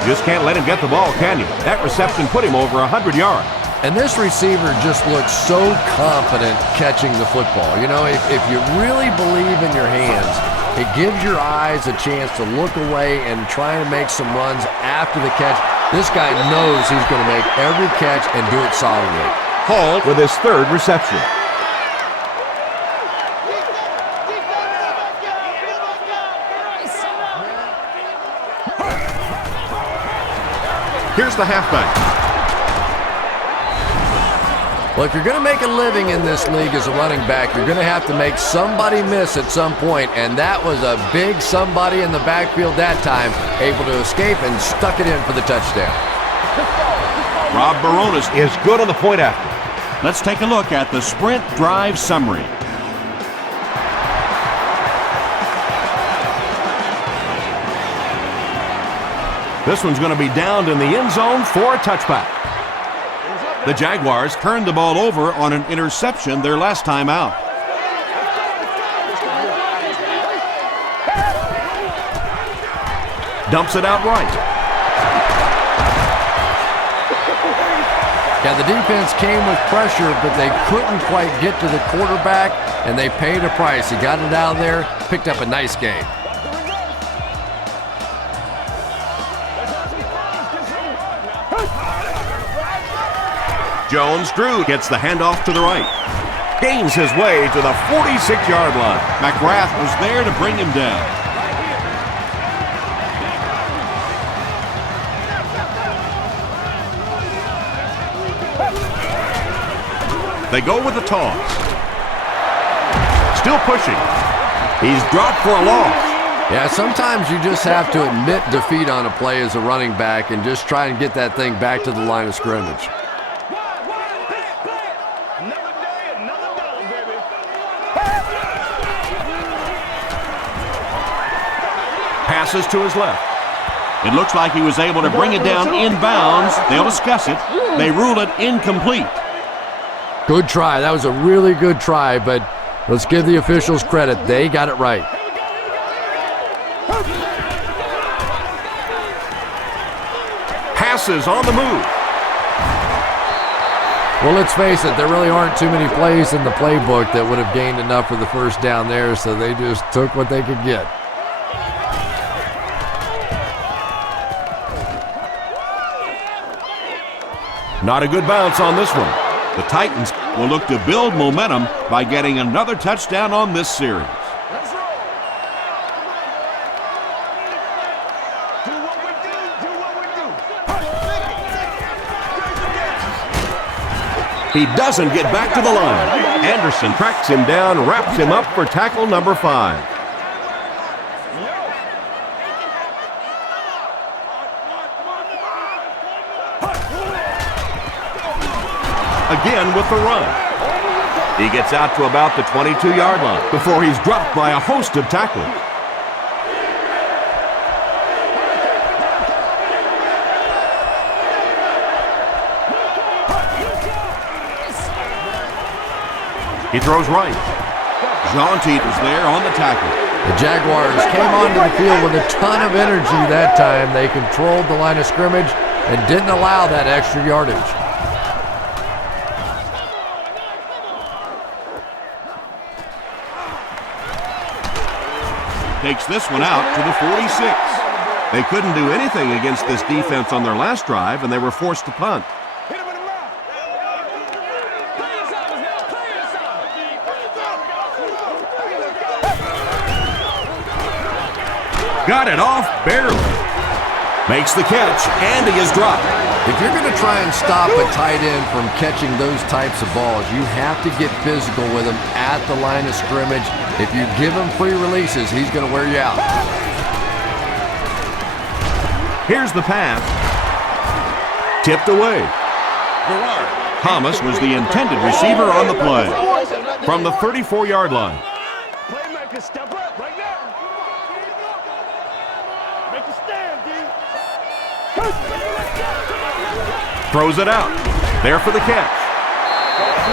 You just can't let him get the ball, can you? That reception put him over 100 yards. And this receiver just looks so confident catching the football. You know, if you really believe in your hands, it gives your eyes a chance to look away and try to make some runs after the catch. This guy knows he's going to make every catch and do it solidly. Hall with his 3rd reception. Here's the halfback. Well, if you're going to make a living in this league as a running back, you're going to have to make somebody miss at some point, and that was a big somebody in the backfield that time, able to escape and stuck it in for the touchdown. Rob Baronis Is good on the point after. Let's take a look at the Sprint drive summary. This one's going to be downed in the end zone for a touchback. The Jaguars turned the ball over on an interception their last time out. Dumps it out right. Yeah, the defense came with pressure, but they couldn't quite get to the quarterback, and they paid a price. He got it out of there, picked up a nice game. Jones-Drew gets the handoff to the right. Gains his way to the 46-yard line. McGrath was there to bring him down. They go with the toss. Still pushing. He's dropped for a loss. Yeah, sometimes you just have to admit defeat on a play as a running back and just try and get that thing back to the line of scrimmage. Passes to his left. It looks like he was able to bring it down inbounds. They'll discuss it. They rule it incomplete. Good try. That was a really good try, but let's give the officials credit. They got it right. Passes on the move. Well, let's face it, there really aren't too many plays in the playbook that would have gained enough for the first down there, so they just took what they could get. Not a good bounce on this one. The Titans will look to build momentum by getting another touchdown on this series. He doesn't get back to the line. Anderson tracks him down, wraps him up for tackle number 5. Again with the run. He gets out to about the 22-yard line before he's dropped by a host of tacklers. He throws right. Jaunty is there on the tackle. The Jaguars came onto the field with a ton of energy that time. They controlled the line of scrimmage and didn't allow that extra yardage. Takes this one out to the 46. They couldn't do anything against this defense on their last drive, and they were forced to punt. Got it off barely. Makes the catch, and he is dropped. If you're going to try and stop a tight end from catching those types of balls, you have to get physical with him at the line of scrimmage. If you give him free releases, he's going to wear you out. Here's the pass. Tipped away. Thomas was the intended receiver on the play. From the 34-yard line. Playmaker, step up right now. Make a stand, D. Throws it out. There for the catch.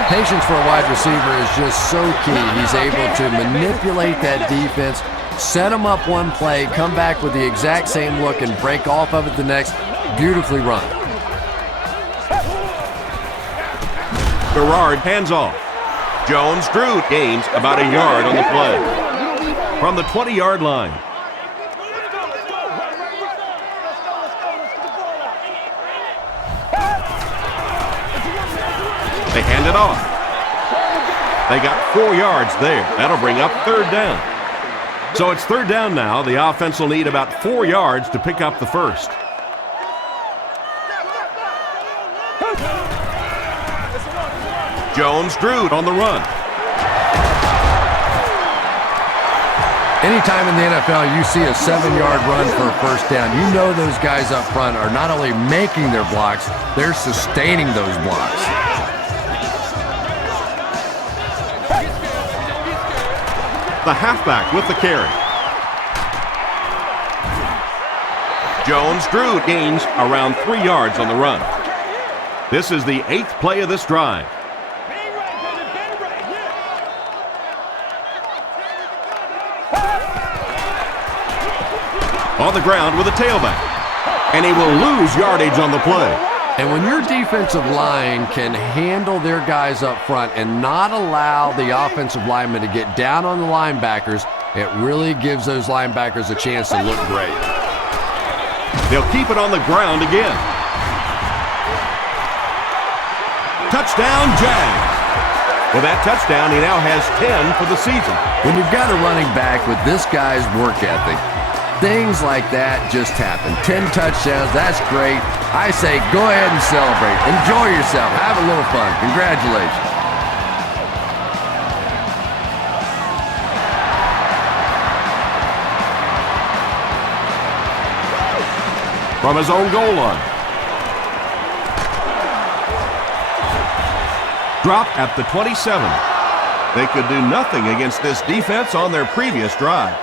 Patience for a wide receiver is just so key. He's able to manipulate that defense, set them up one play, come back with the exact same look, and break off of it the next. Beautifully run. Gerard hands off. Jones-Drew gains about a yard on the play. From the 20-yard line. They hand it off. They got 4 yards there. That'll bring up third down. So it's third down now. The offense will need about 4 yards to pick up the first. Jones-Drew on the run. Anytime in the NFL you see a 7-yard run for a first down, you know those guys up front are not only making their blocks, they're sustaining those blocks. The halfback with the carry. Jones-Drew gains around 3 yards on the run. This is the 8th play of this drive. On the ground with a tailback. And he will lose yardage on the play. And when your defensive line can handle their guys up front and not allow the offensive linemen to get down on the linebackers, it really gives those linebackers a chance to look great. They'll keep it on the ground again. Touchdown, Jags. With that touchdown, he now has 10 for the season. When you've got a running back with this guy's work ethic, things like that just happen. 10 touchdowns, that's great. I say go ahead and celebrate. Enjoy yourself. Have a little fun. Congratulations. From his own goal line. Dropped at the 27. They could do nothing against this defense on their previous drive.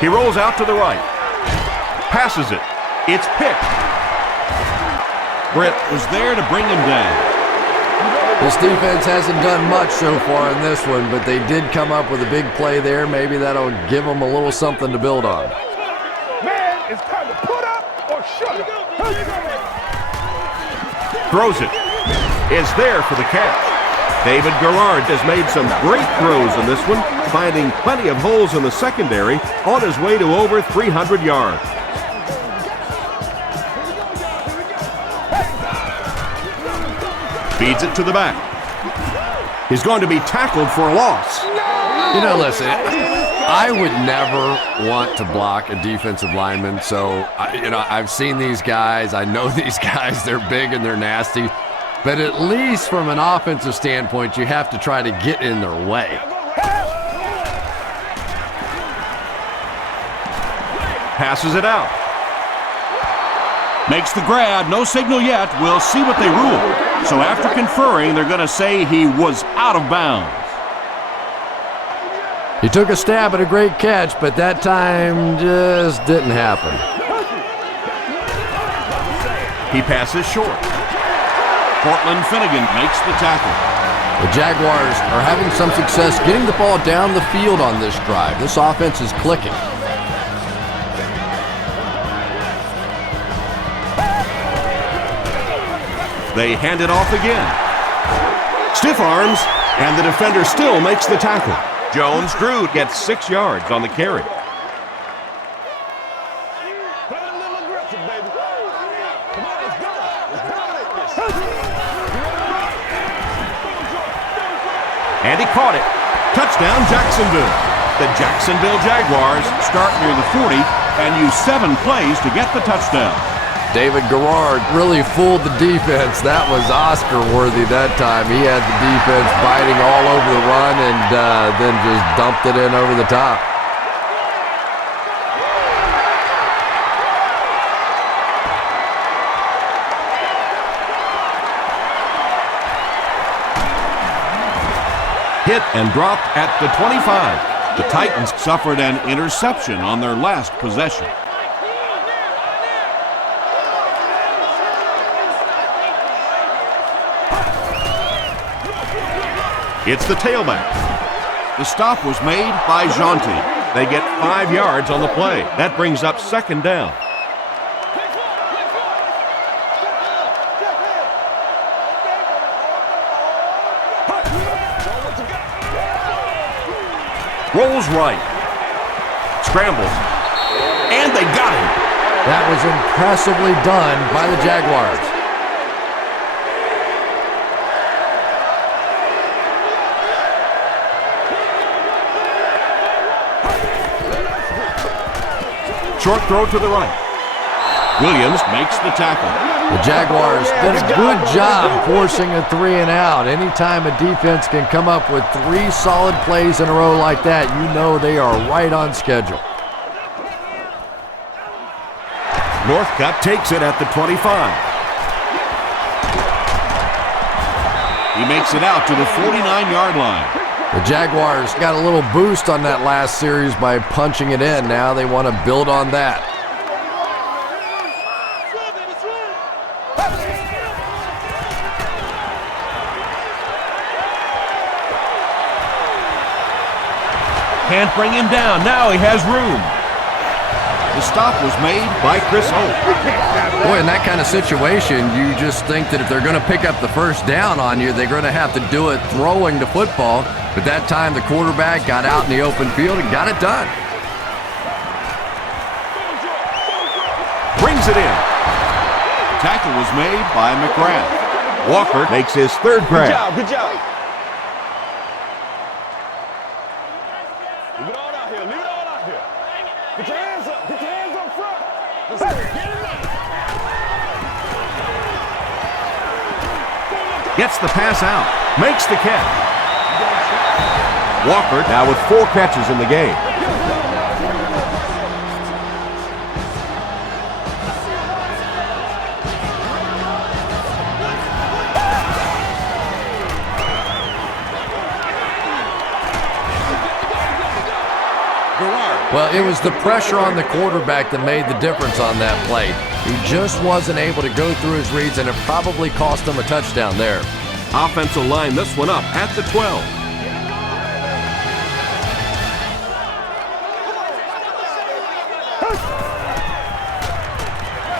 He rolls out to the right. Passes it. It's picked. Britt was there to bring him down. This defense hasn't done much so far in this one, but they did come up with a big play there. Maybe that'll give them a little something to build on. Man, it's time to put up or shut up. Throws it. Is there for the catch. David Gerard has made some great throws in this one, finding plenty of holes in the secondary on his way to over 300 yards. Feeds it to the back. He's going to be tackled for a loss. You know, listen, I would never want to block a defensive lineman. So, I've seen these guys. I know these guys. They're big and they're nasty. But at least from an offensive standpoint, you have to try to get in their way. Passes it out. Makes the grab. No signal yet. We'll see what they rule. So after conferring, they're going to say he was out of bounds. He took a stab at a great catch, but that time just didn't happen. He passes short. Cortland Finnegan makes the tackle. The Jaguars are having some success getting the ball down the field on this drive. This offense is clicking. They hand it off again. Stiff arms, and the defender still makes the tackle. Jones-Drew gets 6 yards on the carry. Play a little aggressive, baby. Come on, let's go. Let's dominate this. And he caught it. Touchdown, Jacksonville. The Jacksonville Jaguars start near the 40 and use 7 plays to get the touchdown. David Garrard really fooled the defense. That was Oscar-worthy that time. He had the defense biting all over the run and then just dumped it in over the top. Hit and dropped at the 25. The Titans suffered an interception on their last possession. It's the tailback. The stop was made by Jonte. They get 5 yards on the play. That brings up 2nd down. Rolls right. Scrambles. And they got him. That was impressively done by the Jaguars. Short throw to the right. Williams makes the tackle. The Jaguars did a good job forcing a 3 and out. Anytime a defense can come up with 3 solid plays in a row like that, you know they are right on schedule. Northcutt takes it at the 25. He makes it out to the 49-yard line. The Jaguars got a little boost on that last series by punching it in. Now they want to build on that. Can't bring him down. Now he has room. The stop was made by Chris Holt. Boy, in that kind of situation, you just think that if they're going to pick up the first down on you, they're going to have to do it throwing the football. But that time, the quarterback got out in the open field and got it done. Brings it in. Tackle was made by McGrath. Walker makes his 3rd grab. Good job. Leave it all out here. Leave it all out here. Put your hands up. Put your hands up front. Let's go. Get it up. Gets the pass out. Makes the catch. Walker now with 4 catches in the game. Well, it was the pressure on the quarterback that made the difference on that play. He just wasn't able to go through his reads, and it probably cost him a touchdown there. Offense will line this one up at the 12.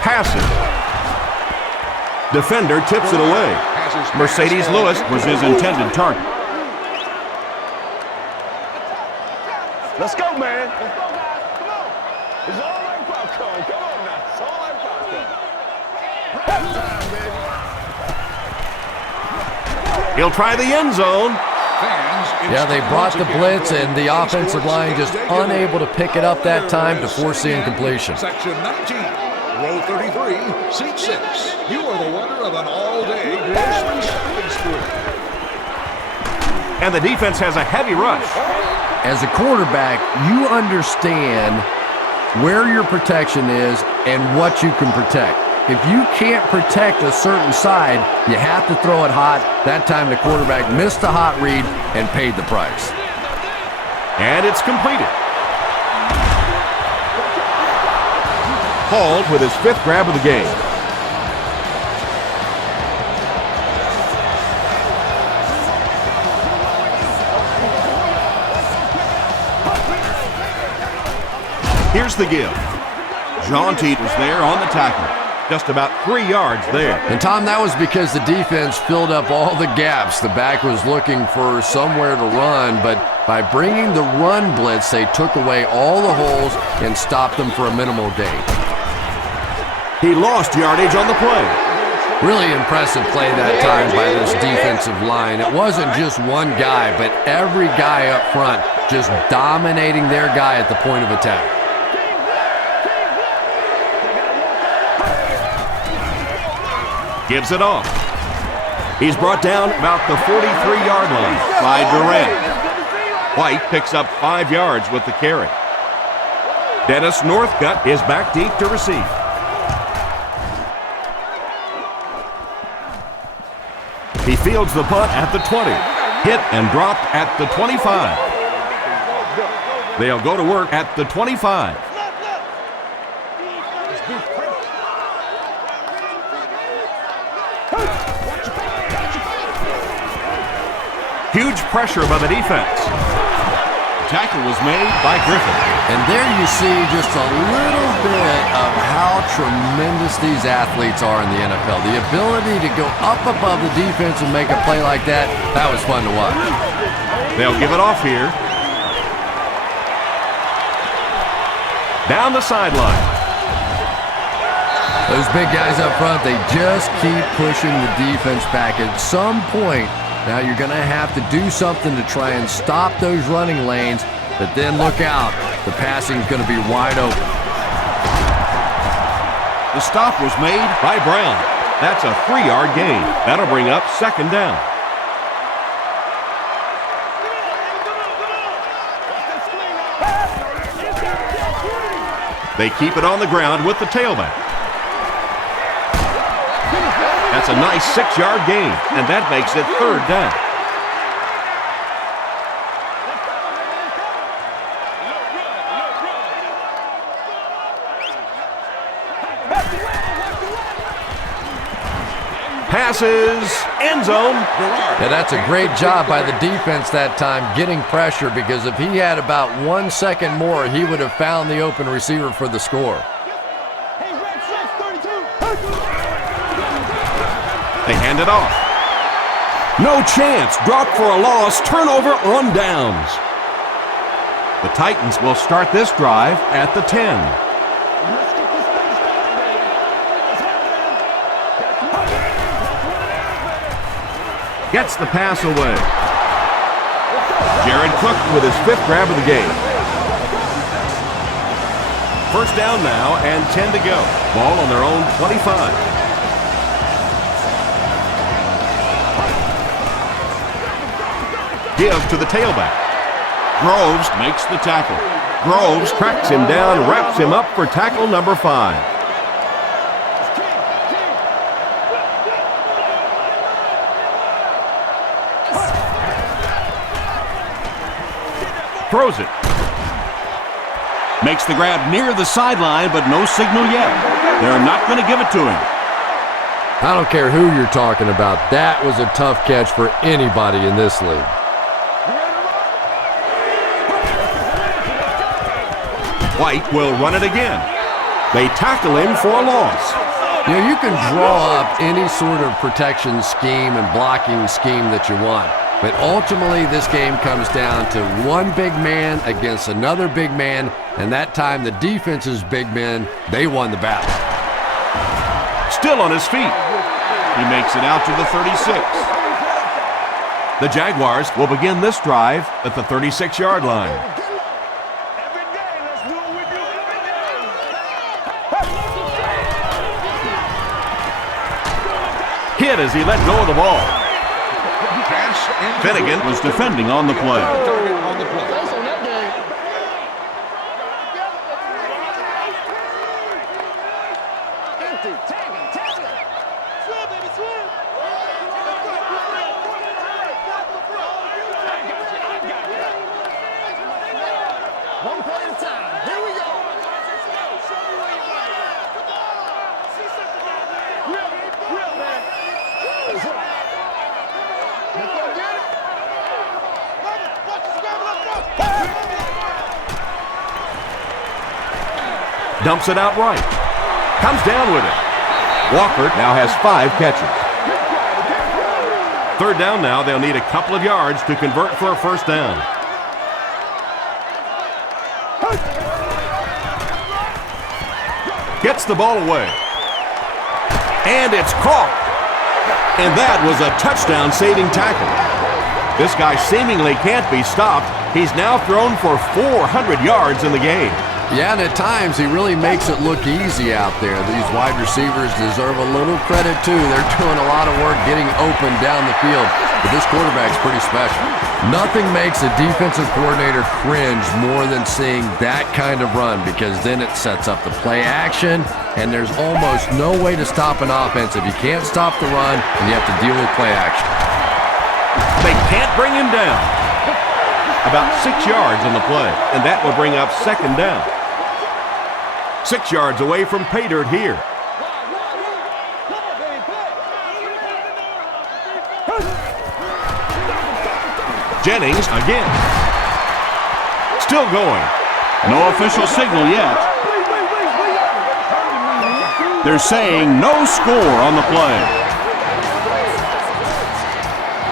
Passing. Defender tips it away. Mercedes Lewis was his intended target. Let's go, man. Let's go, guys. Come on. It's all like popcorn. Come on now. It's all like popcorn. Time, baby. He'll try the end zone. Yeah, they brought the blitz, and the offensive line just unable to pick it up that time to force the incompletion. Section 19, row 33, seat 6. You are the winner of an all-day grocery shopping spree. And the defense has a heavy rush. As a quarterback, you understand where your protection is and what you can protect. If you can't protect a certain side, you have to throw it hot. That time the quarterback missed the hot read and paid the price. And it's completed. Called with his 5th grab of the game. Here's the give. Jaunty was there on the tackle. Just about 3 yards there. And Tom, that was because the defense filled up all the gaps. The back was looking for somewhere to run, but by bringing the run blitz, they took away all the holes and stopped them for a minimal gain. He lost yardage on the play. Really impressive play that time by this defensive line. It wasn't just one guy, but every guy up front just dominating their guy at the point of attack. Gives it off. He's brought down about the 43-yard line by Durant. White picks up 5 yards with the carry. Dennis Northcutt is back deep to receive. He fields the punt at the 20. Hit and dropped at the 25. They'll go to work at the 25. Huge pressure by the defense. Tackle was made by Griffin. And there you see just a little bit of how tremendous these athletes are in the NFL. The ability to go up above the defense and make a play like that, that was fun to watch. They'll give it off here. Down the sideline. Those big guys up front, they just keep pushing the defense back. At some point, now you're going to have to do something to try and stop those running lanes, but then look out. The passing is going to be wide open. The stop was made by Brown. That's a 3-yard gain. That'll bring up 2nd down. They keep it on the ground with the tailback. That's a nice 6-yard gain, and that makes it 3rd down. Passes, end zone. Yeah, that's a great job by the defense that time getting pressure, because if he had about 1 second more, he would have found the open receiver for the score. They hand it off. No chance. Dropped for a loss. Turnover on downs. The Titans will start this drive at the 10. Gets the pass away. Jared Cook with his 5th grab of the game. 1st down now and 10 to go. Ball on their own 25. Give to the tailback. Groves makes the tackle. Groves tracks him down, wraps him up for tackle number 5. Throws it. Makes the grab near the sideline, but no signal yet. They're not going to give it to him. I don't care who you're talking about. That was a tough catch for anybody in this league. White will run it again. They tackle him for a loss. You know, you can draw up any sort of protection scheme and blocking scheme that you want, but ultimately this game comes down to one big man against another big man, and that time the defense's big men, they won the battle. Still on his feet. He makes it out to the 36. The Jaguars will begin this drive at the 36-yard line. Hit as he let go of the ball. Finnegan was defending on the play. Dumps it out right. Comes down with it. Walker now has 5 catches. Third down now. They'll need a couple of yards to convert for a first down. Gets the ball away. And it's caught. And that was a touchdown-saving tackle. This guy seemingly can't be stopped. He's now thrown for 400 yards in the game. Yeah, and at times he really makes it look easy out there. These wide receivers deserve a little credit too. They're doing a lot of work getting open down the field. But this quarterback's pretty special. Nothing makes a defensive coordinator cringe more than seeing that kind of run, because then it sets up the play action, and there's almost no way to stop an offense if you can't stop the run and you have to deal with play action. They can't bring him down. About 6 yards on the play, and that will bring up second down. 6 yards away from pay dirt here. Jennings again. Still going. No official signal yet. They're saying no score on the play.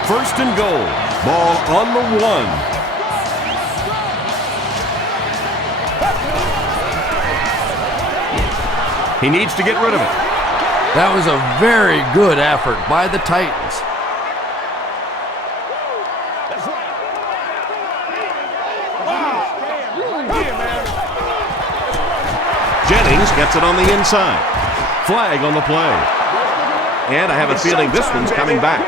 First and goal. Ball on the 1. He needs to get rid of it. That was a very good effort by the Titans. Jennings gets it on the inside. Flag on the play. And I have a feeling this one's coming back.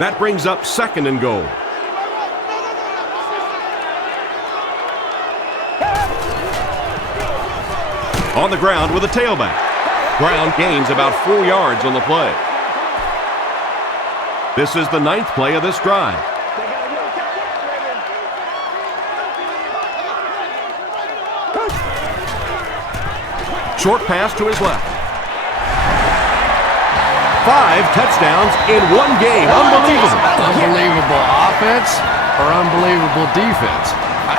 That brings up second and goal. On the ground with a tailback. Brown gains about 4 yards on the play. This is the 9th play of this drive. Short pass to his left. 5 touchdowns in one game. Unbelievable. Unbelievable offense or unbelievable defense?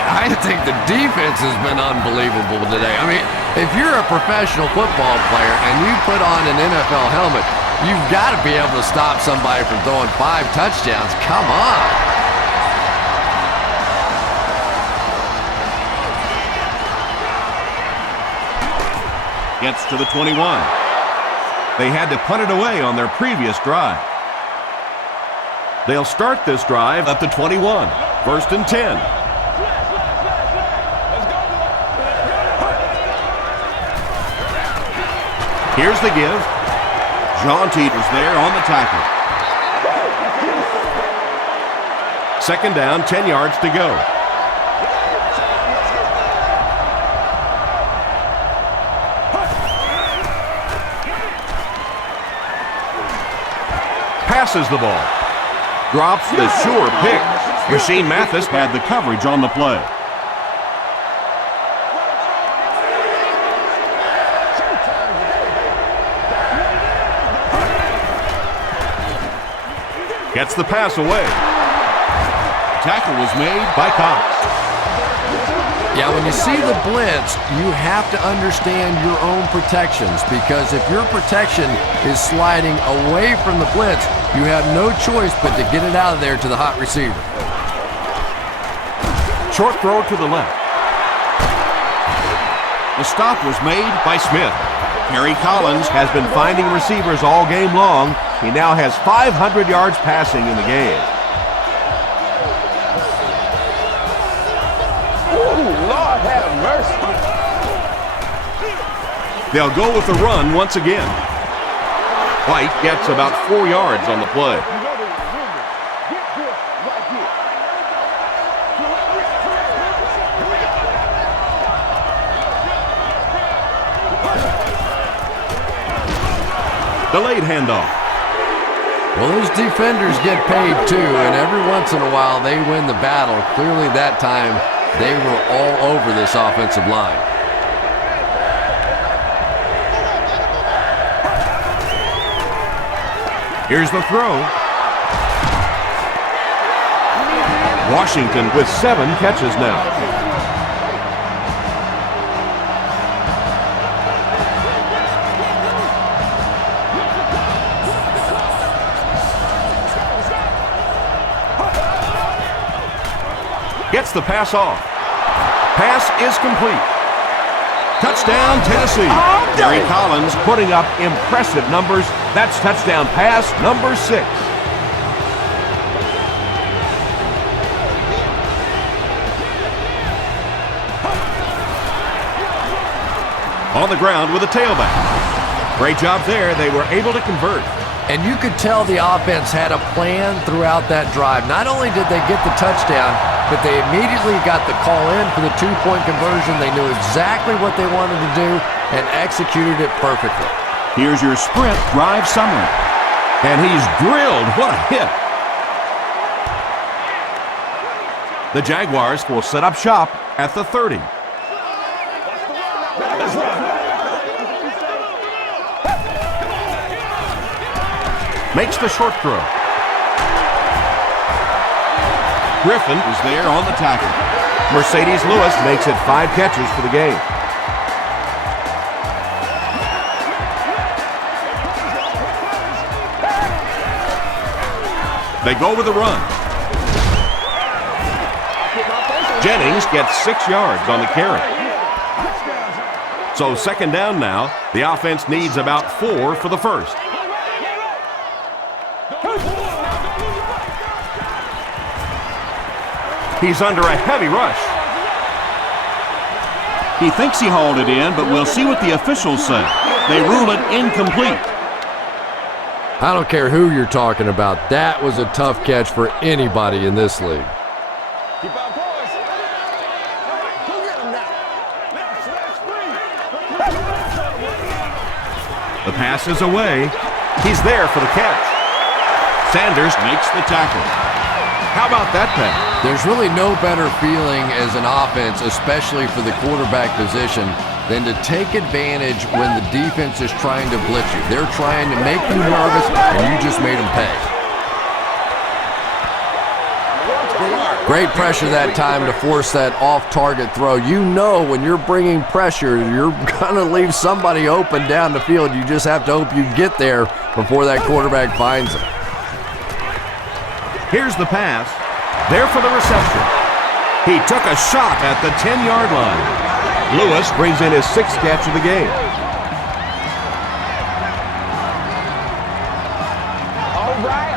I think the defense has been unbelievable today. I mean, if you're a professional football player and you put on an NFL helmet, you've got to be able to stop somebody from throwing 5 touchdowns. Come on. Gets to the 21. They had to punt it away on their previous drive. They'll start this drive at the 21. First and 10. Here's the give. John Teeter's there on the tackle. Second down, 10 yards to go. Passes the ball. Drops the sure pick. Rasheem Mathis Had the coverage on the play. gets the pass away. Tackle was made by Cox. Yeah, when you see the blitz, you have to understand your own protections, because if your protection is sliding away from the blitz, you have no choice but to get it out of there to the hot receiver. Short throw to the left. The stop was made by Smith. Kerry Collins has been finding receivers all game long. He now has 500 yards passing in the game. Lord have mercy. They'll go with the run once again. White gets about 4 yards on the play. Delayed handoff. Well, those defenders get paid too, and every once in a while they win the battle. Clearly that time they were all over this offensive line. Here's the throw. Washington with 7 catches now. Gets the pass off. Pass is complete. Touchdown, Tennessee. Gary Collins putting up impressive numbers. That's touchdown pass number 6. On the ground with a tailback. Great job there. They were able to convert. And you could tell the offense had a plan throughout that drive. Not only did they get the touchdown, but they immediately got the call in for the 2-point conversion. They knew exactly what they wanted to do and executed it perfectly. Here's your sprint drive summary. And he's drilled. What a hit. The Jaguars will set up shop at the 30. Makes the short throw. Griffin is there on the tackle. Mercedes Lewis makes it 5 catches for the game. They go with a run. Jennings gets 6 yards on the carry. So second down now. The offense needs about 4 for the first. He's under a heavy rush. He thinks he hauled it in, but we'll see what the officials say. They rule it incomplete. I don't care who you're talking about. That was a tough catch for anybody in this league. Keep our boys. All right, go get him now. Let's free. The pass is away. He's there for the catch. Sanders Makes the tackle. How about that pass? There's really no better feeling as an offense, especially for the quarterback position, than to take advantage when the defense is trying to blitz you. They're trying to make you nervous, and you just made them pay. Great pressure that time to force that off-target throw. You know when you're bringing pressure, you're going to leave somebody open down the field. You just have to hope you get there before that quarterback finds him. Here's the pass. There for the reception. He took a shot at the 10-yard line. Lewis brings in his 6th catch of the game. All right.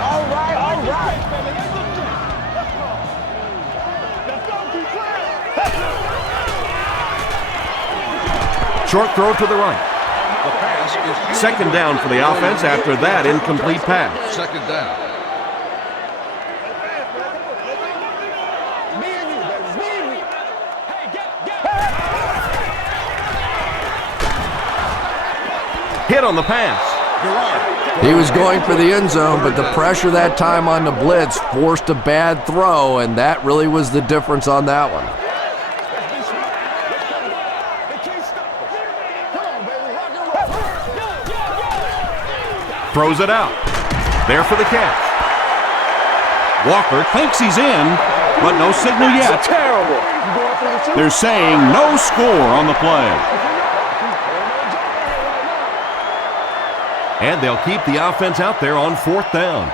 Short throw to the right. The pass is Second down for the offense after that incomplete pass. second down. Hit on the pass. He was going for the end zone, but the pressure that time on the blitz forced a bad throw, and that really was the difference on that one. Throws it out. There for the catch. Walker thinks he's in, but no signal yet. Terrible. They're saying no score on the play. And they'll keep the offense out there on 4th down.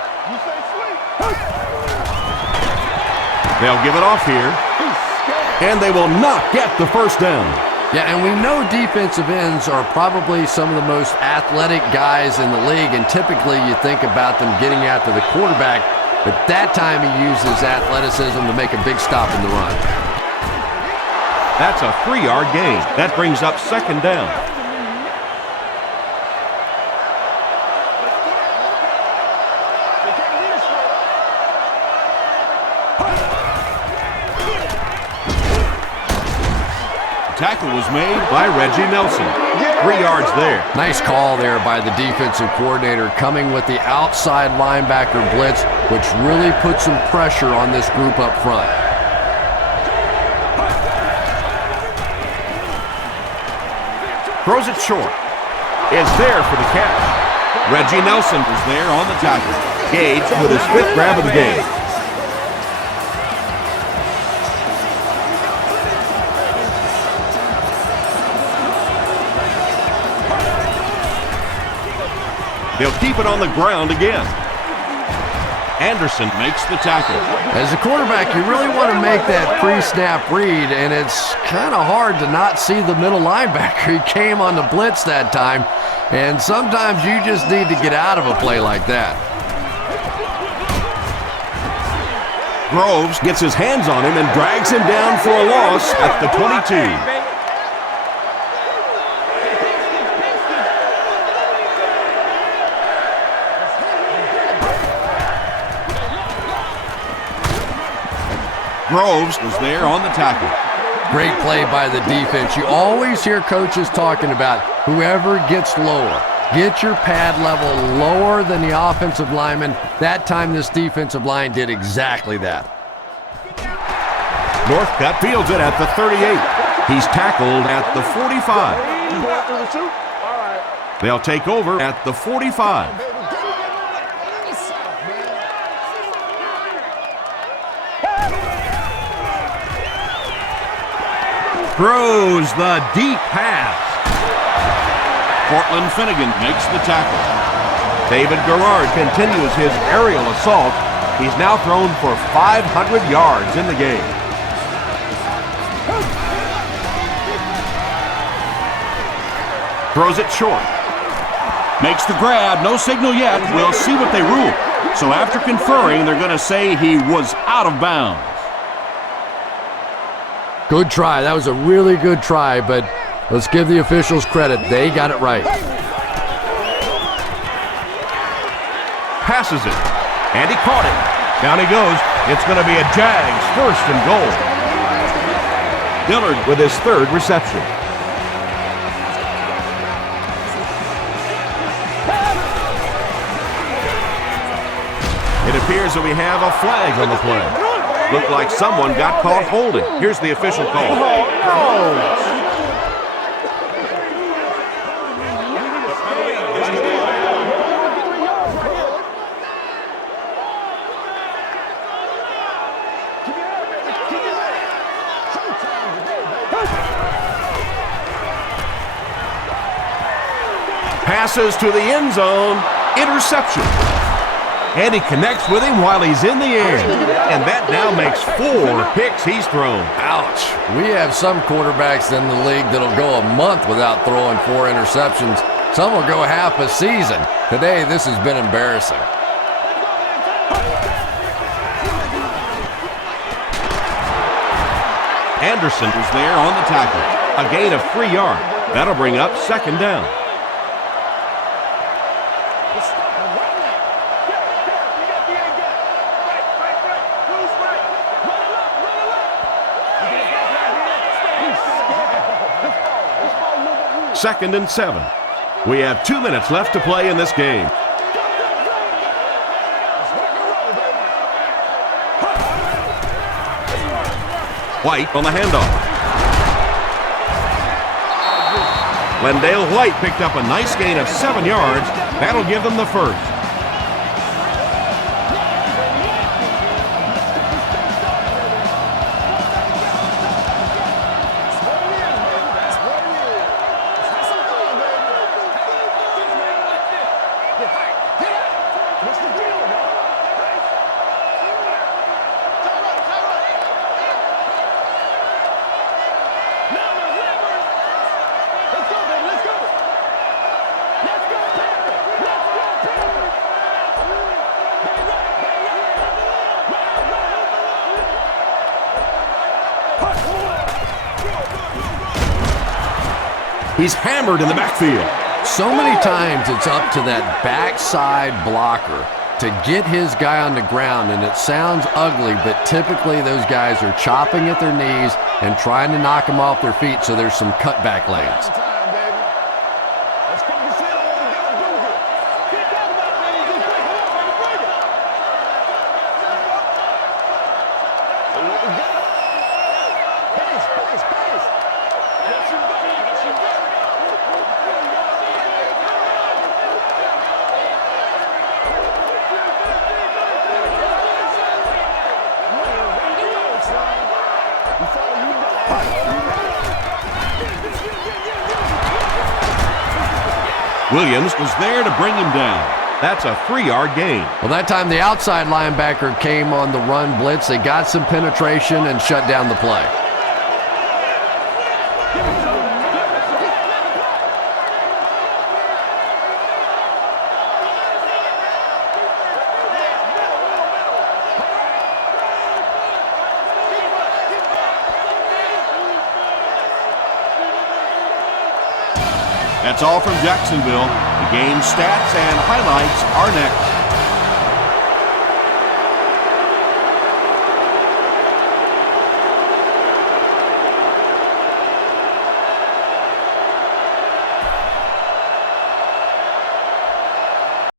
They'll give it off here. And they will not get the first down. Yeah, and we know defensive ends are probably some of the most athletic guys in the league, and typically you think about them getting after the quarterback, but that time he uses athleticism to make a big stop in the run. That's a 3-yard gain. That brings up second down. Tackle was made by Reggie Nelson. 3 yards there. Nice call there by the defensive coordinator, coming with the outside linebacker blitz, which really put some pressure on this group up front. Throws it short. Is there for the catch. Reggie Nelson is there on the tackle. Gage with his 5th grab of the game. They'll keep it on the ground again. Anderson makes the tackle. As a quarterback, you really want to make that pre-snap read, and it's kind of hard to not see the middle linebacker. He came on the blitz that time, and sometimes you just need to get out of a play like that. Groves gets his hands on him and drags him down for a loss at the 22. Groves was there on the tackle. Great play by the defense. You always hear coaches talking about whoever gets lower. Get your pad level lower than the offensive lineman. That time this defensive line did exactly that. Northcutt fields it at the 38. He's tackled at the 45. They'll take over at the 45. Throws the deep pass. Cortland Finnegan makes the tackle. David Garrard continues his aerial assault. He's now thrown for 500 yards in the game. Throws it short. Makes the grab. No signal yet. We'll see what they rule. So after conferring, they're going to say he was out of bounds. Good try. That was a really good try, but let's give the officials credit. They got it right. Passes it, and he caught it. Down he goes. It's going to be a Jags first and goal. Dillard with his third reception. It appears that we have a flag on the play. Looked like someone got caught holding. Here's the official call. Passes to the end zone. Interception. And he connects with him while he's in the air. And that now makes 4 picks he's thrown. Ouch. We have some quarterbacks in the league that'll go a month without throwing 4 interceptions. Some will go half a season. Today, this has been embarrassing. Anderson is there on the tackle. A gain of 3 yards. That'll bring up second down. Second and 7. We have 2 minutes left to play in this game. White on the handoff. Lendale White picked up a nice gain of 7 yards. That'll give them the first. He's hammered in the backfield. So many times it's up to that backside blocker to get his guy on the ground, and it sounds ugly, but typically those guys are chopping at their knees and trying to knock them off their feet, so there's some cutback lanes. Williams was there to bring him down. That's a 3-yard gain. Well, that time the outside linebacker came on the run blitz. They got some penetration and shut down the play. That's all from Jacksonville. The game stats and highlights are next.